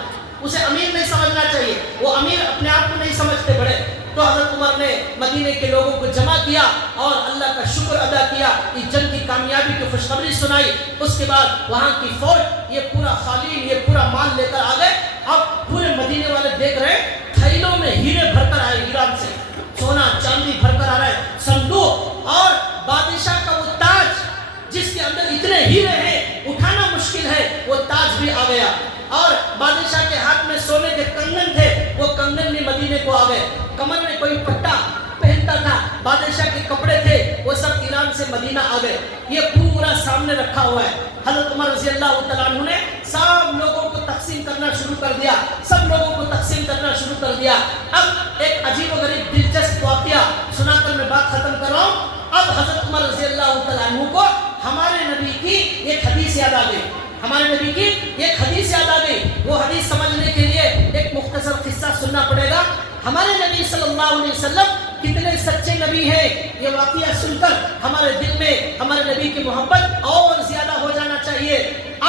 اسے امیر نہیں سمجھنا چاہیے، وہ امیر اپنے آپ کو نہیں سمجھتے بڑے۔ تو حضرت عمر نے مدینے کے لوگوں کو جمع کیا اور اللہ کا شکر ادا کیا، اس جنگ کی کامیابی کی خوشخبری سنائی۔ اس کے بعد وہاں کی فوج یہ پورا خالین، یہ پورا مال لے کر آ گئے۔ اب پورے مدینے والے دیکھ رہے ہیں تھیلوں میں ہیرے بھر کر آئے، ایران سے سونا چاندی بھر کر آ رہا ہے، صندوق اور بادشاہ کا وہ تاج جس کے اندر اتنے ہیرے ہیں اٹھانا مشکل ہے، وہ تاج بھی آ گیا۔ اور بادشاہ کے ہاتھ میں سونے کے کنگن تھے، وہ کنگن بھی مدینے کو آ گئے۔ کمر میں کوئی پٹا پہنتا تھا، بادشاہ کے کپڑے تھے، وہ سب ایران سے مدینہ آ گئے۔ یہ پورا سامنے رکھا ہوا ہے۔ حضرت عمر رضی اللہ تعالیٰ عنہ نے سب لوگوں کو تقسیم کرنا شروع کر دیا، سب لوگوں کو تقسیم کرنا شروع کر دیا۔ اب ایک عجیب و غریب دلچسپ واقعہ سنا کر میں بات ختم کر رہا ہوں۔ اب حضرت عمر رضی اللہ تعالیٰ عنہ کو ہمارے نبی کی ایک حدیث یاد آ گئی، ہمارے نبی کی ایک حدیث یاد آ گئی۔ وہ حدیث سمجھنے کے لیے ایک مختصر قصہ سننا پڑے گا۔ ہمارے نبی صلی اللہ علیہ وسلم کتنے سچے نبی ہیں، یہ واقعہ سن کر ہمارے دل میں ہمارے نبی کی محبت اور زیادہ ہو جانا چاہیے۔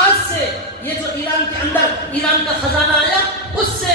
آج سے یہ جو ایران کے اندر ایران کا خزانہ آیا، اس سے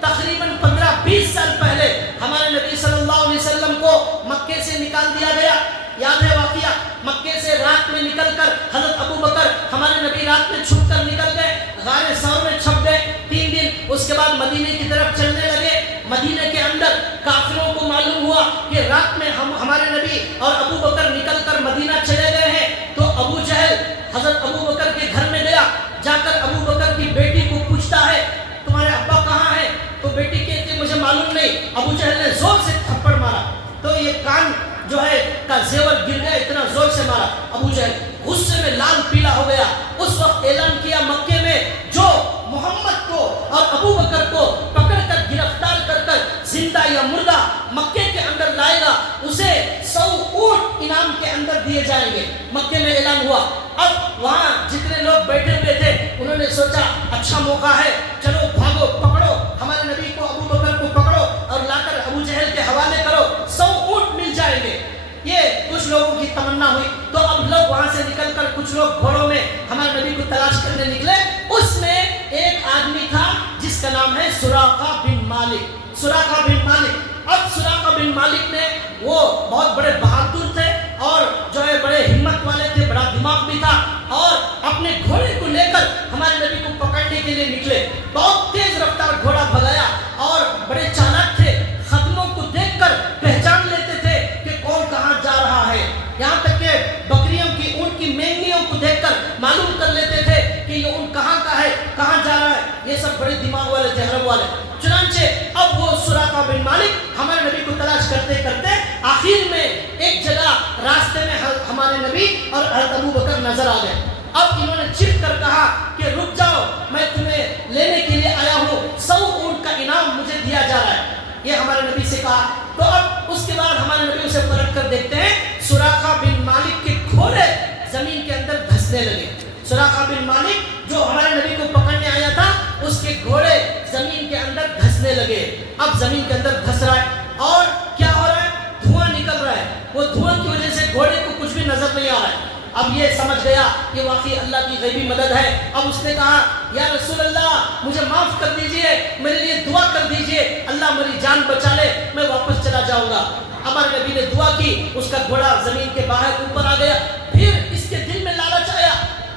تقریباً 15-20 سال پہلے ہمارے نبی صلی اللہ علیہ وسلم کو مکے سے نکال دیا گیا۔ یاد ہے واقعہ، مکے سے رات میں نکل کر حضرت ابو بکر ہمارے نبی رات میں چھپ کر نکل گئے، غار ثور میں چھپ گئے 3 دن۔ اس کے بعد مدینے کی طرف چلنے لگے۔ مدینے کے اندر کافروں کو معلوم ہوا کہ رات میں ہمارے نبی اور ابو بکر نکل کر مدینہ چلے گئے ہیں۔ تو ابو جہل حضرت ابو بکر کے گھر میں گیا، جا کر ابو بکر کی بیٹی کو پوچھتا ہے تمہارے ابا کہاں ہیں؟ تو بیٹی کہتی مجھے معلوم نہیں۔ ابو جہل نے زور سے تھپڑ مارا تو یہ کان جو ہے کا زیور گر گیا، اتنا زور سے مارا۔ ابو جہل غصے میں لال پیلا ہو گیا۔ اس وقت اعلان کیا مکے میں جو محمد کو اور ابو بکر کو پکڑ کر گرفتار کر کر زندہ یا مردہ مکے کے اندر لائے گا، اسے 100 اونٹ انعام کے اندر دیے جائیں گے۔ مکے میں اعلان ہوا۔ اب وہاں جتنے لوگ بیٹھے ہوئے تھے انہوں نے سوچا اچھا موقع ہے، چلو بھاگو، پکڑو ہمارے نبی کو، ابو بکر کو پکڑو اور لا کر ابو جہل کے حوالے کرو، 100 اونٹ مل جائیں گے۔ یہ کچھ لوگوں کی تمنا ہوئی۔ تو اب لوگ وہاں سے نکل کر کچھ لوگ گھوڑوں میں ہمارے نبی کو تلاش کرنے نکلے۔ اس میں ایک آدمی تھا جس کا نام ہے سراقہ بن مالک۔ سراقہ بن مالک، اب سراقہ بن مالک نے، وہ بہت بڑے بہادر تھے اور جو ہے بڑے ہمت والے تھے، بڑا دماغ بھی تھا، اور اپنے گھوڑے کو لے کر ہمارے نبی کو پکڑنے کے لیے نکلے۔ بہت تیز رفتار گھوڑا بھگایا اور بڑے چالاک تھے، خدموں کو دیکھ کر پہچان لیتے تھے کہ کون کہاں جا رہا ہے۔ یہاں تک کہ بکریوں کی، اونٹ کی مینگنیوں کو دیکھ کر معلوم کر لیتے تھے کہ یہ اونٹ کہاں کا ہے، کہاں جا رہا ہے۔ یہ سب بڑے دماغ والے تھے، عرب والے۔ چنانچہ اب وہ سراقہ بن مالک ہمارے نبی کو تلاش کرتے کرتے آخر میں ایک جگہ راستے میں ہمارے نبی اور حضرت ابو بکر نظر آ گئے۔ اب انہوں نے چیخ کر کہا کہ رک جاؤ، میں تمہیں لینے کے لیے آیا ہوں، 100 اونٹ کا انعام مجھے دیا جا رہا ہے۔ یہ ہمارے نبی سے کہا۔ تو اب اس کے بعد ہمارے نبی اسے پلٹ کر دیکھتے ہیں، سراقہ بن مالک کے گھوڑے زمین کے اندر دھسنے لگے۔ سراقہ بن مالک جو ہمارے نبی کو پکڑنے آیا تھا، اس کے گھوڑے زمین کے اندر دھسنے لگے۔ اب زمین کے اندر دھس رہا ہے اور کیا ہو رہا ہے؟ دھواں نکل رہا ہے۔ وہ دھواں کی وجہ سے گھوڑے کو کچھ بھی نظر نہیں آ رہا ہے۔ اب یہ سمجھ گیا کہ واقعی اللہ کی غیبی مدد ہے۔ اب اس نے کہا یا رسول اللہ مجھے معاف کر دیجئے، میرے لیے دعا کر دیجئے، اللہ میری جان بچا لے، میں واپس چلا جاؤں گا۔ ہمارے نبی نے دعا کی، اس کا گھوڑا زمین کے باہر اوپر آ گیا۔ پھر اس کے دل میں لالچ آیا،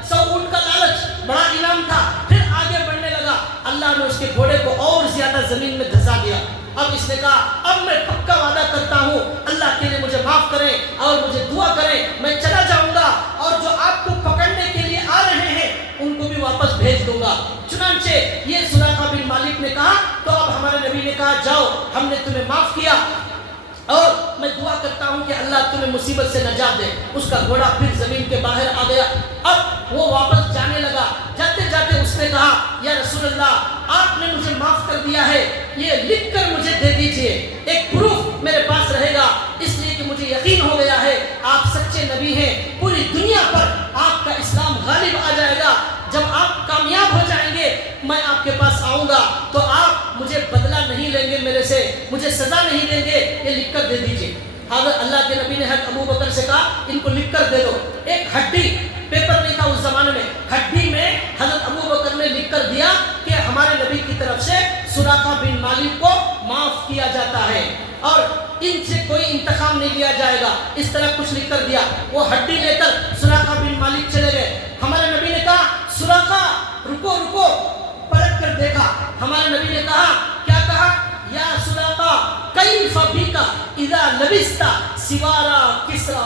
100 اونٹ کا لالچ، بڑا انعام تھا۔ پھر آگے بڑھنے لگا، اللہ نے اس کے گھوڑے کو اور زیادہ زمین میں دھسا دیا۔ اب اس نے کہا اب میں پکا وعدہ کرتا ہوں اللہ کے لیے مجھے معاف کریں اور مجھے دعا کریں، میں چلا جاؤں گا اور جو آپ کو پکڑنے کے لیے آ رہے ہیں ان کو بھی واپس بھیج دوں گا۔ چنانچہ یہ سراقہ بن مالک نے کہا تو اب ہمارے نبی نے کہا جاؤ، ہم نے تمہیں معاف کیا اور میں دعا کرتا ہوں کہ اللہ تمہیں مصیبت سے نجات دے۔ اس کا گھوڑا پھر زمین کے باہر آ گیا۔ اب وہ واپس جانے لگا، جاتے جاتے اس نے نے کہا یا رسول اللہ آپ نے مجھے معاف کر دیا ہے، یہ لکھ کر مجھے دے دیجئے، ایک پروف میرے پاس رہے گا، اس لیے کہ مجھے یقین ہو گیا ہے آپ سچے نبی ہیں، پوری دنیا پر آپ کا اسلام غالب آ جائے گا، جب آپ کامیاب ہو جائیں گے میں آپ کے پاس آؤں گا تو آپ مجھے بدلہ نہیں لیں گے، میرے سے مجھے سزا نہیں دیں گے، یہ لکھ کر دے دیجئے۔ حضرت اللہ کے نبی نے حضرت ابو بکر سے کہا ان کو لکھ کر دے دو۔ ایک ہڈی، پیپر نہیں تھا اس زمانے میں، ہڈی میں حضرت ابو بکر نے لکھ کر دیا کہ ہمارے نبی کی طرف سے سراقہ بن مالک کو معاف کیا جاتا ہے اور ان سے کوئی انتقام نہیں لیا جائے گا، اس طرح کچھ لکھ کر دیا۔ وہ ہڈی لے کر سراقہ بن مالک چلے گئے۔ ہمارے نبی نے کہا سراقہ رکو رکو، پلٹ کر دیکھا، ہمارے نبی نے کہا کیا کہا؟ یا سراقہ کیف بک اذا لبست سوارا کسرا،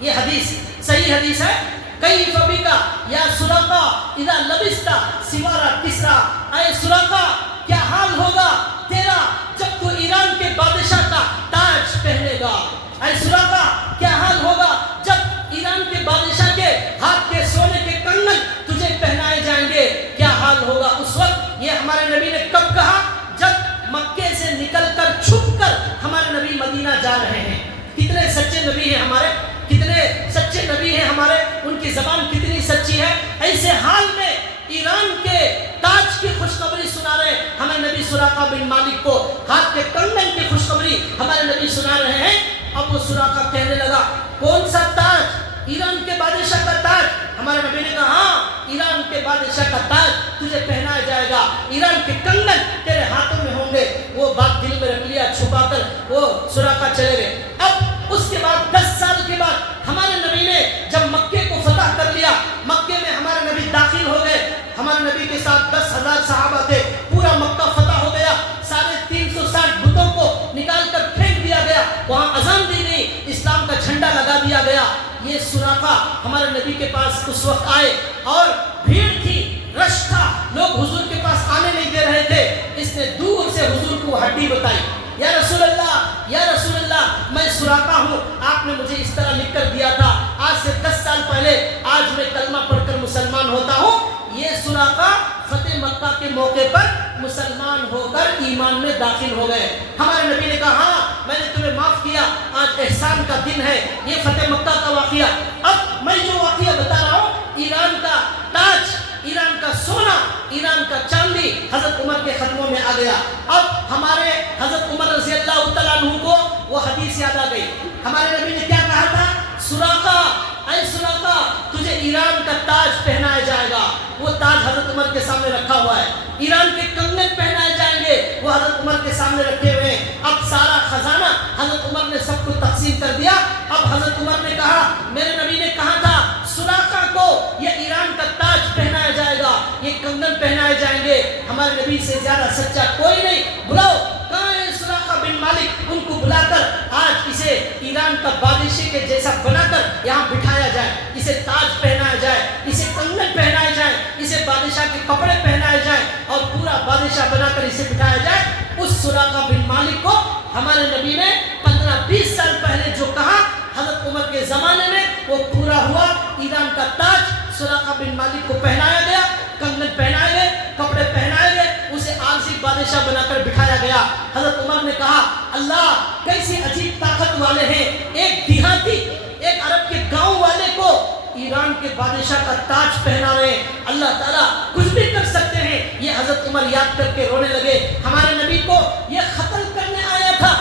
یہ حدیث صحیح حدیث ہے۔ کیف بک یا سراقہ اذا لبست سوارا کسرا، اے سراقہ کیا حال ہوگا تیرا جب تو ایران کے بادشاہ کا تاج پہنے گا، اے سراقہ کیا حال ہوگا جب ایران کے بادشاہ کے ہاتھ کے سونے کے کنگن تجھے پہنائے جائیں گے، کیا حال ہوگا اس وقت؟ یہ ہمارے نبی نے کب کہا؟ جب مکے سے نکل کر چھپ کر ہمارے نبی مدینہ جا رہے ہیں۔ کتنے سچے نبی ہیں ہمارے، کتنے سچے نبی ہیں ہمارے، ان کی زبان کتنی سچی ہے۔ ایسے حال میں ایران کے تاج کی خوشخبری سنا رہے ہمیں نبی سراقہ بن مالک کو، ہاتھ کے کنگن کی خوشخبری ہمارے نبی سنا رہے ہیں۔ اب وہ سراقہ کہنے لگا کون سا تاج؟ ایران کے بادشاہ کا تاج۔ ہمارے نبی نے کہا ہاں ایران کے بادشاہ کا تاج تجھے پہنایا جائے گا، ایران کے کنگن تیرے ہاتھوں میں ہوں گے۔ وہ بات دل میں رکھ لیا، چھپا کر وہ سراقہ چلے گئے۔ اب اس کے بعد 10 سال کے بعد ہمارے نبی نے جب مکے کو فتح کر لیا، مکے میں ہمارے نبی داخل ہو گئے، ہمارے نبی کے ساتھ 10,000 صحابہ تھے، پورا مکہ فتح ہو گیا، سارے 360 بتوں کو نکال کر پھینک دیا گیا، وہاں اذان دی گئی، اسلام کا جھنڈا لگا دیا گیا۔ یہ سراقہ ہمارے نبی کے پاس اس وقت آئے اور بھیڑ تھی، رش تھا، لوگ حضور کے پاس آنے نہیں دے رہے تھے۔ اس نے دور سے حضور کو ہڈی بتائی، یا رسول اللہ یا رسول اللہ میں سراقہ ہوں، آپ نے مجھے اس طرح لکھ کر دیا تھا، آج سے 10 سال پہلے آج میں کلمہ پڑھ کر مسلمان ہوتا ہوں۔ یہ سراقہ فتح مکہ کے موقع پر مسلمان ہو کر ایمان میں داخل ہو گئے۔ ہمارے نبی نے کہا ہاں میں نے تمہیں معاف کیا، آج احسان کا دن ہے، یہ فتح مکہ کا واقعہ۔ اب میں جو واقعہ بتا رہا ہوں، ایران کا تاج، ایران کا سونا، ایران کا چاندی حضرت عمر کے قدموں میں آ گیا۔ اب ہمارے حضرت عمر رضی اللہ تعالیٰ عنہ کو وہ حدیث یاد آ گئی۔ ہمارے نبی نے کیا کہا تھا؟ سراقہ اے سراقہ تجھے ایران کا تاج پہنایا جائے گا۔ وہ تاج حضرت عمر کے سامنے رکھا ہوا ہے، ایران کے کنگن پہنائے جائیں گے، وہ حضرت عمر کے سامنے رکھے ہوئے ہیں۔ اب سارا خزانہ حضرت عمر نے سب کو تقسیم کر دیا۔ اب حضرت عمر نے کہا میرے نبی نے کہا تھا سراقہ کو یہ ایران کا تاج پہنایا جائے گا، یہ کنگن پہنائے جائیں گے، ہمارے نبی سے زیادہ سچا کوئی نہیں، بلاؤ کہاں ہے سراقہ بن مالک؟ ان کو بلا کر آج اسے ایران کا بادشاہ کے جیسا بنا کر یہاں بٹھایا جائے، اسے تاج پہنایا جائے، اسے کنگن پہنائے جائیں، اسے بادشاہ کے کپڑے پہنائے جائیں اور پورا بادشاہ بنا کر اسے بٹھایا جائے۔ اس سراقہ بن مالک کو ہمارے نبی نے 15-20 سال پہلے جو کہا حضرت عمر کے زمانے میں وہ پورا ہوا۔ ایران کا تاج سراقہ بن مالک کو پہنایا گیا، کنگن پہنائے گئے، کپڑے پہنائے گئے، اسے عارضی بادشاہ بنا کر بٹھایا گیا۔ حضرت عمر نے کہا اللہ کیسی عجیب طاقت والے ہیں، ایک دیہاتی، ایک عرب کے گاؤں والے کو ایران کے بادشاہ کا تاج پہنا رہے ہیں، اللہ تعالیٰ کچھ بھی کر سکتے ہیں۔ یہ حضرت عمر یاد کر کے رونے لگے۔ ہمارے نبی کو یہ قتل کرنے آیا تھا،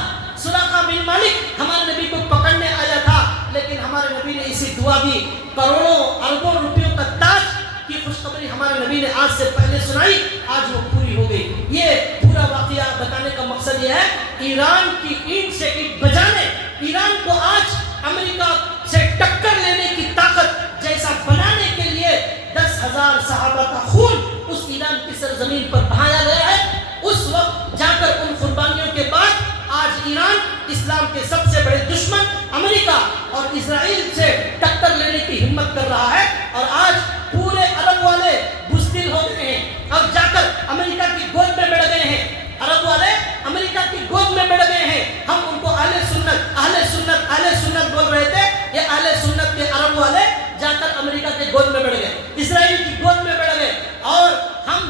سراقہ بن مالک ہمارے نبی کو پکڑنے آیا تھا، لیکن ہمارے نبی نے اسی دعا دی، کروڑوں اربوں روپیوں کا تاج کی خوشخبری ہمارے نبی نے آج سے پہلے سنائی، آج وہ پوری ہو گئی۔ یہ پورا واقعہ بتانے کا مقصد یہ ہے ایران کی اینٹ سے اینٹ بجانے، ایران کو آج امریکہ سے ٹکر لینے کی طاقت جیسا بنانے کے لیے 10,000 صحابہ کا خون اس ایران کی سرزمین پر بہایا گیا ہے۔ اس وقت جا کر ان قربانیوں کے بعد آج ایران اسلام کے سب سے بڑے دشمن امریکہ اور اسرائیل سے ٹکر لینے کی ہمت کر رہا ہے، اور آج پورے عرب والے بزدل ہو گئے ہیں، اب جا کر امریکہ کی گود میں بڑھ گئے ہیں، عرب والے امریکہ کی گود میں بڑھ گئے ہیں۔ ہم ان کو اہل سنت اہل سنت اہل سنت بول رہے تھے، یہ اہل سنت کے عرب والے جا کر امریکہ کے گود میں بڑھ گئے، اسرائیل کی گود میں بڑھ گئے، اور ہم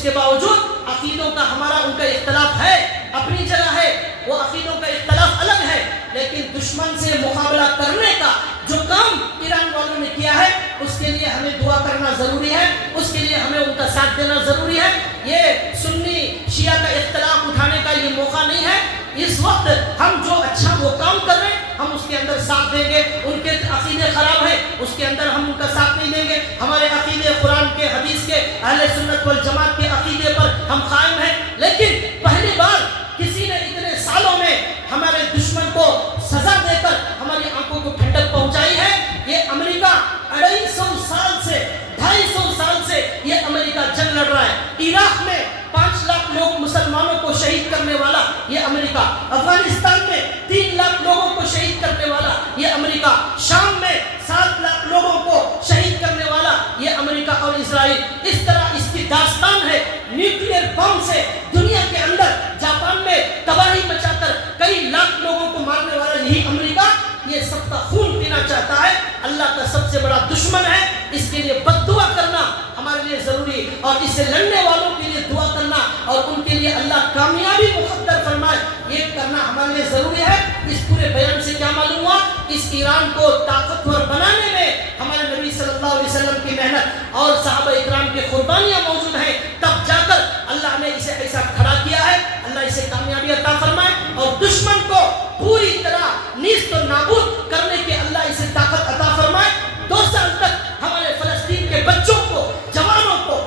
اس کے باوجود عقیدوں کا ہمارا ان کا اختلاف ہے، اپنی جگہ ہے، وہ عقیدوں کا اختلاف الگ ہے، لیکن دشمن سے مقابلہ کرنے کا جو کام ایران والوں نے کیا ہے اس کے لیے ہمیں دعا کرنا ضروری ہے، اس کے لیے ہمیں ان کا ساتھ دینا ضروری ہے۔ یہ سنی شیعہ کا اختلاف اٹھانے کا یہ موقع نہیں ہے۔ اس وقت ہم جو اچھا وہ کام کر رہے ہیں ہم اس کے اندر ساتھ دیں گے، ان کے عقیدے خراب ہیں اس کے اندر ہم ان کا ساتھ نہیں دیں گے۔ ہمارے عقیدے قرآن کے، حدیث کے، اہل سنت والجماعت کے عقیدے پر ہم قائم ہیں، لیکن پہلی بار کسی نے اتنے سالوں میں ہمارے دشمن کو سزا دے کر ہماری آنکھوں کو ٹھنڈک پہنچائی ہے۔ یہ امریکہ 250 سال سے 250 سال سے یہ امریکہ جنگ لڑ رہا ہے۔ عراق میں 5 لاکھ لوگ مسلمانوں کو شہید کرنے والا یہ امریکہ، افغانستان میں 3 لاکھ لوگوں کو شہید کرنے والا یہ امریکہ، شام میں 7 لاکھ لوگوں کو شہید کرنے والا یہ امریکہ اور اسرائیل۔ اس طرح اس کی داستان ہے، نیوکلیئر بم سے دنیا کے اندر جاپان میں تباہی مچا کر کئی لاکھ لوگوں کو مارنے والا یہی امریکہ یہ سب کا خون پینا چاہتا ہے، اللہ کا سب سے بڑا دشمن ہے۔ اس کے لیے بد دعا کرنا ہمارے لیے ضروری، اور اس سے لڑنے والوں کے لیے دعا کرنا اور ان کے لیے اللہ کامیابی مقدر فرمائے یہ کرنا ہمارے لیے ضروری ہے۔ اس پورے بیان سے کیا معلوم ہوا؟ اس ایران کو طاقتور بنانے میں ہمارے نبی صلی اللہ علیہ وسلم کی محنت اور صحابہ اکرام کی قربانیاں موجود ہیں، تب جا کر اللہ نے اسے ایسا کھڑا کیا ہے۔ اللہ اسے کامیابی عطا فرمائے اور دشمن کو پوری طرح نیست و نابود کرنے کے اللہ اسے طاقت عطا فرمائے۔ 2 سال تک ہمارے فلسطین کے بچوں کو، جوانوں کو،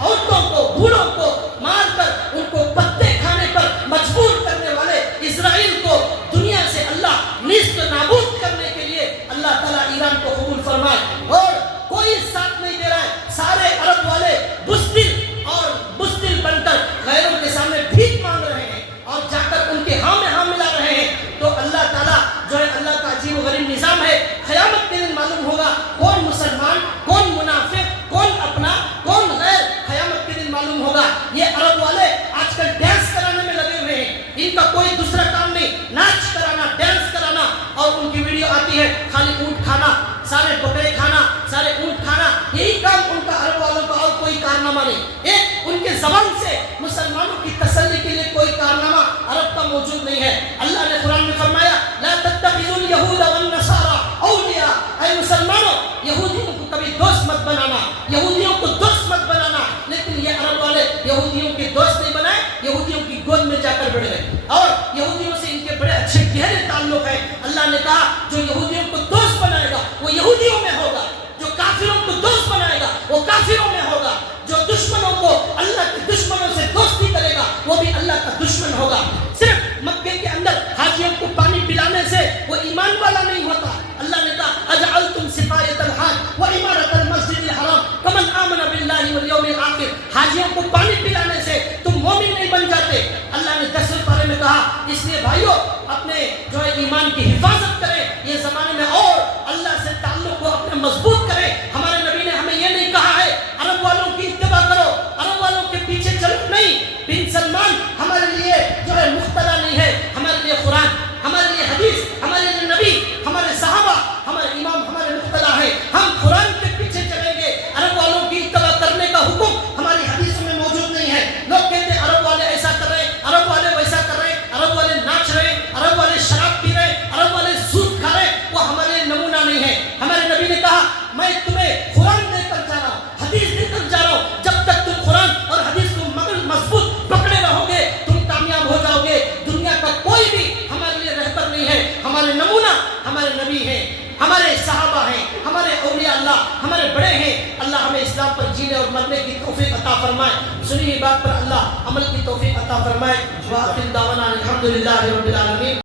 عورتوں کو، بوڑھوں کو مار کر ان کو پتے کھانے پر مجبور کرنے والے اسرائیل کو دنیا سے اللہ نیست و نابود کرنے کے لیے اللہ تعالیٰ ایران کو قبول فرمائے۔ اور کوئی ساتھ نہیں دے رہا ہے، سارے عرب والے بزدل بن کر غیروں کے سامنے بھیک مانگ رہے ہیں اور جا کر ان کے ہاں میں ہاں ملا رہے ہیں۔ تو اللہ تعالیٰ جو ہے اللہ کا عجیب و غریب نظام ہے، قیامت کے دن معلوم ہوگا کون مسلمان، کون منافق، کون اپنا، کون غیر، قیامت کے دن معلوم ہوگا۔ یہ عرب والے آج کل ڈانس کرانے میں لگے ہوئے ہیں، ان کا کوئی دوسرا کام نہیں، ناچ کرانا، ڈانس کرانا، اور ان کی ویڈیو آتی ہے خالی اونٹ کھانا، سارے بکرے کھانا، سارے اونٹ کھانا، یہی کام ان کا عرب والوں کا، اور کوئی کارنامہ نہیں۔ ایک ان کے زبان سے مسلمانوں کی تسلی کے لیے کوئی کارنامہ عرب کا موجود نہیں ہے۔ اللہ نے قرآن میں فرمایا لا تتخذوا اليهود والنصارى اولیاء، اے مسلمانوں یہودیوں کو کبھی دوست مت بنانا، یہودیوں کو دوست مت بنانا۔ لیکن یہ عرب والے یہودیوں کے دوست نہیں بنائے، یہودیوں کی گود میں جا کر بیٹھ گئے، اور یہودیوں سے ان کے بڑے اچھے گہرے تعلق ہیں۔ اللہ نے کہا جو یہودیوں کو دوست بنائے گا وہ یہودیوں میں ہوگا، جو کافروں کو دوست بنائے گا وہ کافروں میں ہوگا، جو دشمنوں کو اللہ کے دشمنوں سے دوستی کرے گا وہ بھی اللہ کا دشمن ہوگا۔ صرف مکے کے اندر حاجیوں کو پانی پلانے سے وہ ایمان والا نہیں ہوتا۔ اللہ نے کہا اجعلتم سقایۃ الحاج وعمارۃ المسجد الحرام کمن آمن باللہ والیوم الآخر، حاجیوں کو پانی پلانے سے تم مومن نہیں بن جاتے۔ اللہ نے 10ویں پارے میں کہا اس لیے بھائیوں اپنے جو ہے ایمان کی حفاظت کریں، یہ زمانے میں اور اللہ سے تعلق کو اپنے مضبوط کریں۔ ہمارے نبی نے ہمیں یہ نہیں کہا ہے عرب والوں کی اتباع کرو، عرب والوں کے پیچھے چلو، نہیں۔ بن سلمان ہمارے لیے جو ہے مخترع نہیں ہے، ہمارے لیے قرآن، ہمارے لیے حدیث، ہمارے لیے نبی، ہمارے صحابہ، ہمارے امام، ہمارے مخترع ہیں۔ ہم قرآن کے پیچھے چلیں گے، عرب والوں کی اتباع کرنے کا حکم ہماری حدیثوں میں موجود نہیں ہے۔ لوگ کہتے ہیں عرب والے ایسا کر رہے ہیں، عرب والے ویسا کر رہے ہیں، عرب والے ناچ رہے ہیں، عرب والے شراب پی رہے ہیں، عرب والے سود کھا رہے ہیں، وہ ہمارے لیے نمونہ نہیں ہے۔ ہمارے نبی نے کہا میں تمہیں قرآن دے کر جا رہا ہوں، حدیث دے کر جا رہا ہوں، جب تک تم قرآن اور حدیث کو مضبوط پکڑے رہو گے تم کامیاب ہو جاؤ گے۔ دنیا کا کوئی بھی ہمارے لیے رہبر نہیں ہے، ہمارے نمونہ ہمارے نبی ہیں، ہمارے صحابہ ہیں، ہمارے اولیاء اللہ ہمارے بڑے ہیں۔ اللہ ہمیں اسلام پر جینے اور مرنے کی توفیق عطا فرمائے، سنی ہوئی بات پر اللہ عمل کی توفیق عطا فرمائے۔ وآخر دعوانا الحمدللہ رب العالمین۔